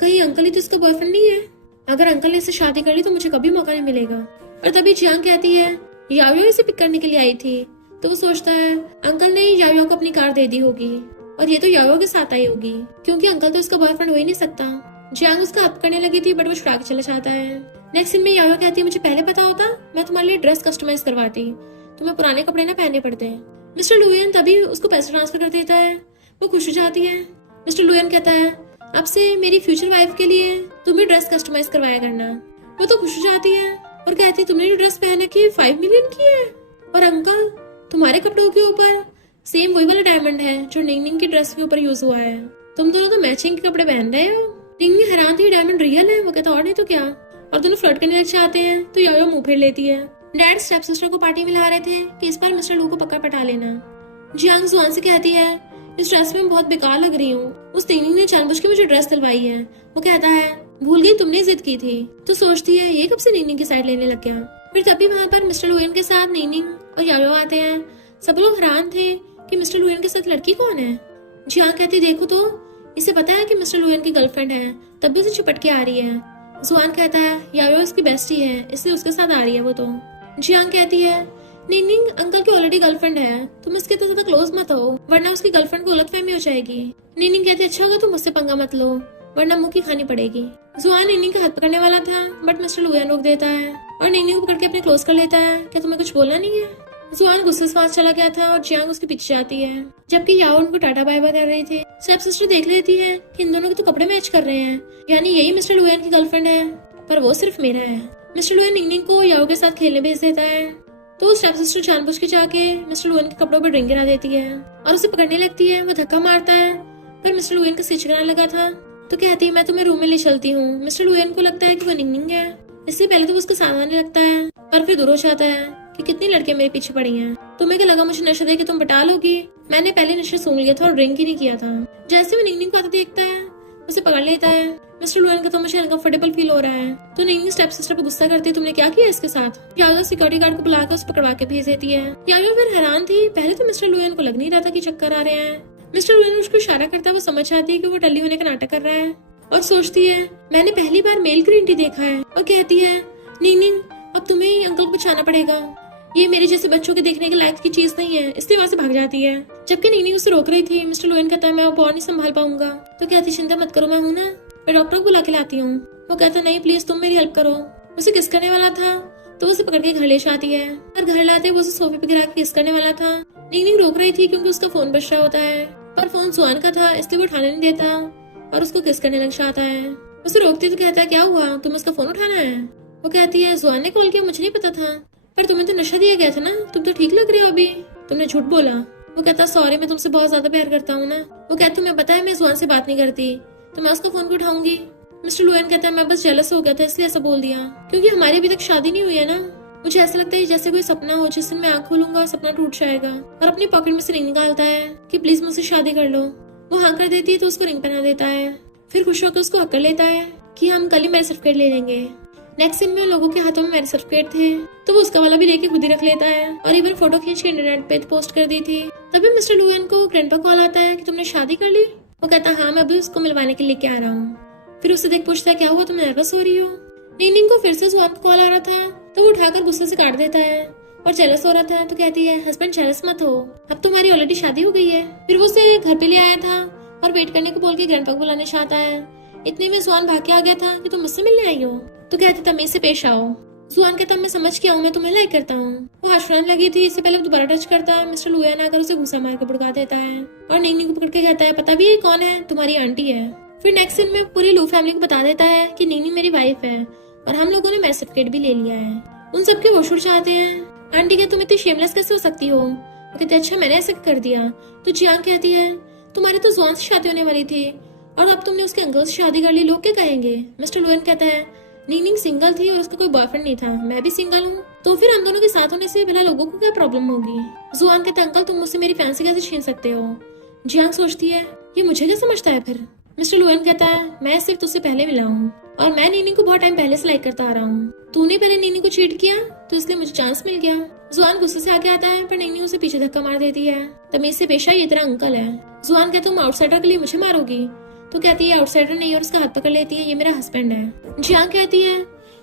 कहीं अंकल ही तो इसका बॉयफ्रेंड नहीं है। अगर अंकल ने इससे शादी कर ली तो मुझे कभी मौका नहीं मिलेगा। और तभी जियांग कहती है यायो इसे पिक करने के लिए आई थी। तो वो सोचता है अंकल ने यायो को अपनी कार दे दी होगी और ये तो यायो के साथ आई होगी, क्योंकि अंकल तो इसका बॉयफ्रेंड हो ही नहीं सकता। जियांग उसका अप करने लगी थी बट वो छुड़ा के चला जाता है। नेक्स्ट सीन में यायो कहती है मुझे पहले पता होता मैं तुम्हारे लिए ड्रेस कस्टमाइज करवाती, तुम्हें पुराने कपड़े ना पहनने पड़ते। मिस्टर लुएन तभी उसको पैसे ट्रांसफर कर देता है। वो खुश हो जाती है। मिस्टर लुएन कहता है आपसे मेरी फ्यूचर वाइफ के लिए तुम भी ड्रेस कस्टमाइज करवाया करना। वो तो खुश हो जाती है और कहती है तुमने जो ड्रेस पहन रखी है 5 मिलियन की है, और अंकल तुम्हारे कपड़ों के ऊपर सेम वही वाला डायमंड है जो निंग की ड्रेस के ऊपर यूज हुआ है। तुम दोनों तो मैचिंग के कपड़े पहन रहे हो। निंग हैरान थी डायमंड रियल है। वो कहता और नहीं तो क्या। और दोनों फ्लर्ट करने लग जाते हैं तो यायो मुंह फेर लेती है। डैड स्टेप सिस्टर को पार्टी में ला रहे थे कि इस बार मिस्टर लू को पक्का पटा लेना। जियांग जुआन से कहती है इस ड्रेस में बहुत बेकार लग रही हूँ। उस निंग ने जानबूझ के मुझे ड्रेस दिलवाई है। वो कहता है भूल गई तुमने जिद की थी। तो सोचती है ये कब से निंग की साइड लेने लग गया। फिर तभी वहाँ पर मिस्टर लुएन के साथ निंग और यायो आते हैं। सब लोग हैरान थे कि मिस्टर लुएन के साथ लड़की कौन है। जियांग कहती देखो तो इसे पता है कि मिस्टर लुएन की गर्लफ्रेंड है, तब भी उसे चिपट के आ रही है। जुआन कहता है यायो इसकी बेस्टी है इसलिए उसके साथ आ रही है वो तो। जियांग कहती है निंग अंकल की ऑलरेडी गर्लफ्रेंड है, तुम इसके तो ज्यादा क्लोज मत हो वरना उसकी गर्लफ्रेंड को गलतफहमी हो जाएगी। निंग कहती अच्छा होगा तुम मुझसे पंगा मत लो वरना मुंह की खानी पड़ेगी। जुआन निंग का हाथ पकड़ने वाला था बट मिस्टर लुएन रोक देता है और निंग को पकड़ के अपने क्लोज कर लेता है। क्या तुम्हें कुछ बोलना नहीं है। जुआन गुस्से से वहां चला गया था और जियांग उसके पीछे जाती है जबकि याओ उनको टाटा बाय बाय कर रही थी। स्टेप सिस्टर देख लेती है कि इन दोनों के तो कपड़े मैच कर रहे हैं, यानी यही मिस्टर लुएन की गर्लफ्रेंड है पर वो सिर्फ मेरा है। मिस्टर लुएन निंग को याओ के साथ खेलने भेज देता है तो स्टेप सिस्टर जानबूझ के जाके मिस्टर लुएन के कपड़ों पर ड्रिंक गिरा देती है और उसे पकड़ने लगती है। वो धक्का मारता है पर मिस्टर लुएन का स्टिच करने लगा था तो कहती है मैं तुम्हें रूम में ले चलती हूँ। मिस्टर लुएन को लगता है कि वो निंग है, इससे पहले तो वो उसको साथ आने लगता है पर फिर दूर हो जाता है कि कितनी लड़कियां मेरे पीछे पड़ी हैं। तुम्हें क्या लगा मुझे नशा दे के तुम पटा लोगी। मैंने पहले नशा सूंघ लिया था और ड्रिंक ही नहीं किया था। जैसे वो निंग को आता देखता है उसे पकड़ लेता है। मिस्टर लुएन का तो मुझे अनकंफर्टेबल फील हो रहा है तो निंग स्टेप सिस्टर पे गुस्सा करती है तुमने क्या किया इसके साथ। यायो सिक्योरिटी गार्ड को बुलाकर उसे पकड़वा के भेज देती है। यायो फिर हैरान थी, पहले तो मिस्टर लुएन को लग नहीं रहा था कि चक्कर आ रहे हैं। मिस्टर लुएन उसको इशारा करता है, वो समझ जाती है कि वो टल्ली होने का नाटक कर रहा है और सोचती है मैंने पहली बार मेल ग्रीन टी देखा है और कहती है निंग अब तुम्हें ही अंकल को बचाना पड़ेगा, ये मेरे जैसे बच्चों के देखने के लायक की चीज नहीं है। इसलिए वहां से भाग जाती है जबकि निंग उसे रोक रही थी। मिस्टर लुएन कहता है मैं अब और नहीं संभाल पाऊंगा तो कहती चिंता मत करो मैं हूँ ना, मैं डॉक्टर को बुला के लाती हूँ। वो कहता नहीं प्लीज तुम मेरी हेल्प करो। उसे किस करने वाला था तो उसे पकड़ के घर ले जाती है और घर लाते वो उसे सोफे पे गिरा के किस करने वाला था। निंग रोक रही थी क्योंकि उसका फोन बज रहा होता है पर फोन जुआन का था इसलिए वो उठाने नहीं देता और उसको किस करने लग जाता है। उसे रोकती तो कहता है क्या हुआ तुम्हें उसका फोन उठाना है। वो कहती है जुआन ने कॉल किया मुझे नहीं पता था पर तुम्हें तो नशा दिया गया था ना, तुम तो ठीक लग रहे हो अभी, तुमने झूठ बोला। वो कहता सॉरी मैं तुमसे बहुत ज्यादा प्यार करता हूँ ना। वो कहता तुम्हें पता है मैं जुआन से बात नहीं करती तो मैं उसका फोन को उठाऊंगी। मिस्टर लुएन कहता है मैं बस जेलस हो गया था इसलिए ऐसा बोल दिया क्योंकि हमारी अभी तक शादी नहीं हुई है ना। मुझे ऐसा लगता है जैसे कोई सपना हो जिस दिन मैं आँख खोलूंगा सपना टूट जाएगा। और अपनी पॉकेट में से रिंग निकालता है कि प्लीज मुझसे शादी कर लो। वो हाँ कर देती है तो उसको रिंग पहना देता है फिर खुश होकर उसको हक कर लेता है कि हम कल ही मैरिज सर्टिफिकेट ले लेंगे। नेक्स्ट सीन में लोगों के हाथों में मैरिज सर्टिफिकेट थे तो वो उसका वाला भी लेके खुद ही रख लेता है और इवन फोटो खींच के इंटरनेट पे पोस्ट कर दी थी। तभी मिस्टर लुएन को ग्रैंडपा कॉल आता है कि तुमने शादी कर ली। वो कहता है हाँ मैं अभी उसको मिलवाने के लिए लेके आ रहा हूँ। फिर उससे देख पूछता है क्या हुआ तुम नर्वस हो रही हो। निंग को फिर से जुआन का कॉल आ रहा था तो वो उठाकर गुस्से से काट देता है और जेलस हो रहा था तो कहती है हस्बैंड जेलस मत हो, अब तुम्हारी ऑलरेडी शादी हो गई है। फिर वो उसे घर पे ले आया था और वेट करने को बोल के ग्रैंडपा को बुलाने चाहता है। इतने में जुआन भाग के आ गया था कि तुम मुझसे मिलने आई हो तो कहते तमीज से पेश आओ। जुआन कहता मैं समझ के आऊँ मैं तुम्हें लाइक करता हूँ। वो हंसने लगी थी इससे पहले दोबारा टच करता है। मिस्टर लुएन आकर उसे घुसा मार के भड़का देता है और निंग को पकड़ के कहता है पता भी ये कौन है, तुम्हारी आंटी है। फिर नेक्स्ट सीन में पूरी लू फैमिली को बता देता है कि निंग मेरी वाइफ है और हम लोगों ने मैरिज सर्टिफिकेट भी ले लिया है। उन सबके होश उड़ जाते हैं। आंटी क्या तुम इतनी शेमलेस कैसे हो सकती हो। वो कहते अच्छा मैंने ऐसे कर दिया तो जियांग कहती है तुम्हारी तो जुआन से शादी होने वाली थी और अब तुमने उसके अंकल से शादी कर ली, लोग क्या कहेंगे। मिस्टर लुएन कहता है निंग सिंगल थी और उसका कोई बॉयफ्रेंड नहीं था, मैं भी सिंगल हूँ तो फिर हम दोनों के साथ होने से भला लोगों को क्या प्रॉब्लम होगी। जुआन कहता है अंकल तुम मुझसे मेरी फैंसी कैसे छीन सकते हो। जियांग सोचती है ये मुझे क्या समझता है फिर। मिस्टर लुएन कहता है मैं सिर्फ तुझसे पहले मिला हूँ और मैं निंग को बहुत टाइम पहले से लाइक करता आ रहा हूँ। तूने पहले निंग को चीट किया तो इसलिए मुझे चांस मिल गया। जुआन गुस्से से आगे आता है पर निंग उसे पीछे धक्का मार देती है। तमीज से पेशा ये तेरा अंकल है। जुआन कहता तुम आउटसाइडर के लिए मुझे मारोगी तो कहती है आउटसाइडर नहीं और उसका हाथ पकड़ लेती है ये मेरा हस्बैंड है। जियांग कहती है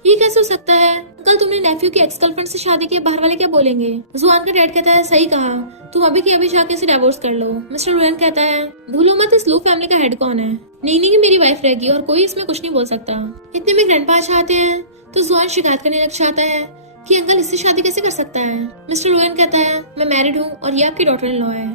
ये कैसे हो सकता है, कल तुमने नेफ्यू की एक्स गर्लफ्रेंड से शादी की, बाहर वाले क्या बोलेंगे। जुआन का डैड कहता है सही कहा, तुम अभी की अभी जाके इसे डिवोर्स कर लो। मिस्टर लुएन कहता है भूलो मत इस लू फैमिली का हेड कौन है, नहीं मेरी वाइफ रहेगी और कोई इसमें कुछ नहीं बोल सकता। इतने में ग्रैंडपा चाहते हैं तो जुआन शिकायत करने लग जाता है कि अंकल इससे शादी कैसे कर सकता है। मिस्टर लुएन कहता है मैं मैरिड हूँ और ये आपकी डॉटर इन लॉ है,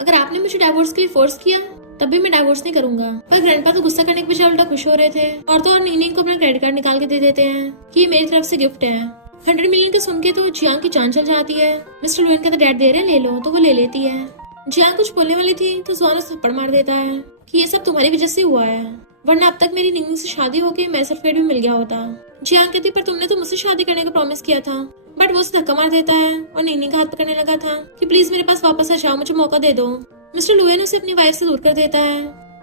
अगर आपने मुझे डिवोर्स के लिए फोर्स किया तब भी मैं डाइवोर्स नहीं करूंगा। पर ग्रैंडपा तो गुस्सा करने के बजाय उल्टा खुश हो रहे थे और तो और नीनिंग को अपना क्रेडिट कार्ड निकाल के दे देते हैं कि ये मेरी तरफ से गिफ्ट है। 100 मिलियन के सुन के तो जियांग की जान चल जाती है। मिस्टर लुएन कहता डैड दे रहे ले लो, तो वो ले लेती है। जियांग कुछ बोलने वाली थी तो जुआन उसे थप्पड़ मार देता है कि ये सब तुम्हारी वजह से हुआ है, वरना अब तक मेरी नीनिंग से शादी होके मैरिज सर्टिफिकेट भी मिल गया होता। जियांग कहती पर तुमने तो मुझसे शादी करने का प्रॉमिस किया था। बट वो उसे धक्का मार देता है और नीनिंग का हाथ पकड़ने लगा था कि प्लीज मेरे पास वापस आ जाओ, मुझे मौका दे दो। मिस्टर लुएन उसे अपनी वाइफ से दूर कर देता है।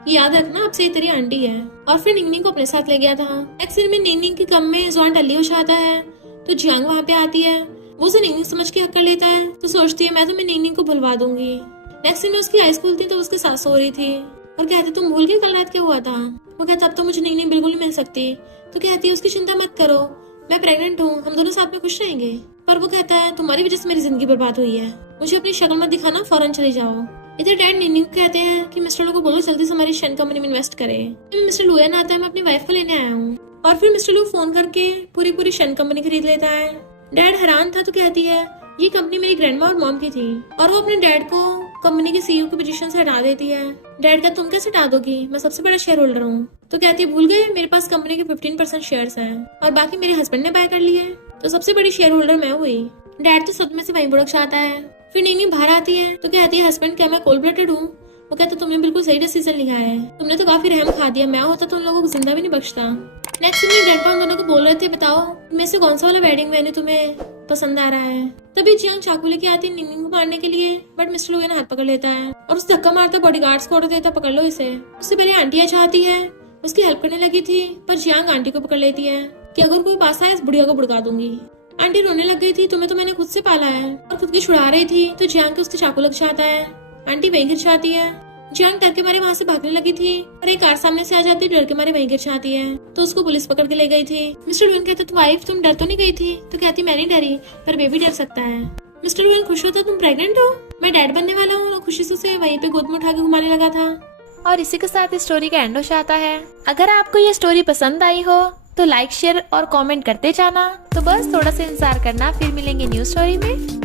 ये याद रखना अब से तेरी आंटी है। और फिर नीनिंग को अपने साथ ले गया था। एक्चुअली में नीनिंग की कम में जुआन टल्ली हो जाता है तो जियांग वहाँ पे आती है। वो उसे नीनिंग समझ के हक कर लेता है तो सोचती है मैं तो नीनिंग को भुलवा दूंगी। नेक्स्ट दिन उसकी आईज खुलती तो उसके सास सो रही थी और कहती तुम भूल गई कल रात क्या हुआ था। वो कहता अब तो मुझे नीनिंग बिल्कुल नहीं मिल सकती। तो कहती उसकी चिंता मत करो, मैं प्रेग्नेंट हूँ, हम दोनों साथ में खुश रहेंगे। पर वो कहता है तुम्हारी वजह से मेरी जिंदगी बर्बाद हुई है, मुझे अपनी शक्ल मत दिखाना, फौरन चले जाओ। इधर डैड नीनिंग कहते हैं कि मिस्टर लू को बोलो जल्दी से हमारी शेन कंपनी में इन्वेस्ट करे। मिस्टर लुएन आता है मैं अपनी वाइफ को लेने आया हूँ। और फिर मिस्टर लू फोन करके पूरी शेन कंपनी खरीद लेता है। डैड हैरान था तो कहती है ये कंपनी मेरी ग्रैंडमा और मॉम की थी और वो अपने डैड को कंपनी के सीईओ की पोजीशन से हटा देती है। डैड का तुम कैसे हटा दोगी, मैं सबसे बड़ा शेयर होल्डर हूँ। तो कहती है भूल गए मेरे पास कंपनी के 15% शेयर्स हैं और बाकी मेरे हस्बैंड ने बाय कर लिए, तो सबसे बड़ी शेयर होल्डर मैं हुई। डैड तो सदमे से वहीं बुड़क जाता है। फिर नीनिंग बाहर आती है तो कहती है हस्बैंड क्या मैं कोल्ड ब्लडेड हूँ। वो कहता तुमने बिल्कुल सही डिसीजन लिया है, तुमने तो काफी रहम खा दिया, मैं होता तो उन लोगों को जिंदा भी नहीं बख्शता। नेक्स्ट दिन ग्रैंडपा उन दोनों को बोल रहे थे बताओ इनमें से कौन सा वाला वेडिंग वेन्यू तुम्हें पसंद आ रहा है। तभी जियांग चाकू लेके आती है नीनिंग को मारने के लिए, बट मिस्टर लुएन हाथ पकड़ लेता है और उसे धक्का मारता बॉडीगार्ड्स को ऑर्डर देता पकड़ लो इसे। उससे पहले आंटी आ जाती है, उसकी हेल्प करने लगी थी पर जियांग आंटी को पकड़ लेती है कि अगर कोई पास आए इस बुढ़िया को भुड़का दूंगी। आंटी रोने लग गई थी तुम्हें तो मैंने खुद से पाला है और खुद की छुड़ा रही थी तो जियांग के उसके चाकू लग जाता है। आंटी वहीं गिर जाती है। जियांग डर के मारे वहाँ से भागने लगी थी और एक कार सामने से आ जाती है, डर के मारे वहीं गिर जाती है तो उसको पुलिस पकड़ के ले गई थी। मिस्टर लुएन कहता वाइफ तुम डर तो नहीं गई थी। तो कहती मैं नहीं डरी पर बेबी डर सकता है। मिस्टर लुएन खुश होता तुम प्रेग्नेंट हो, मैं डैड बनने वाला हूँ और खुशी से उसे वहीं पे गोद में उठा के घुमाने लगा था। और इसी के साथ स्टोरी का एंड हो जाता है। अगर आपको ये स्टोरी पसंद आई हो तो लाइक शेयर और कमेंट करते जाना। तो बस थोड़ा सा इंतजार करना, फिर मिलेंगे न्यू स्टोरी में।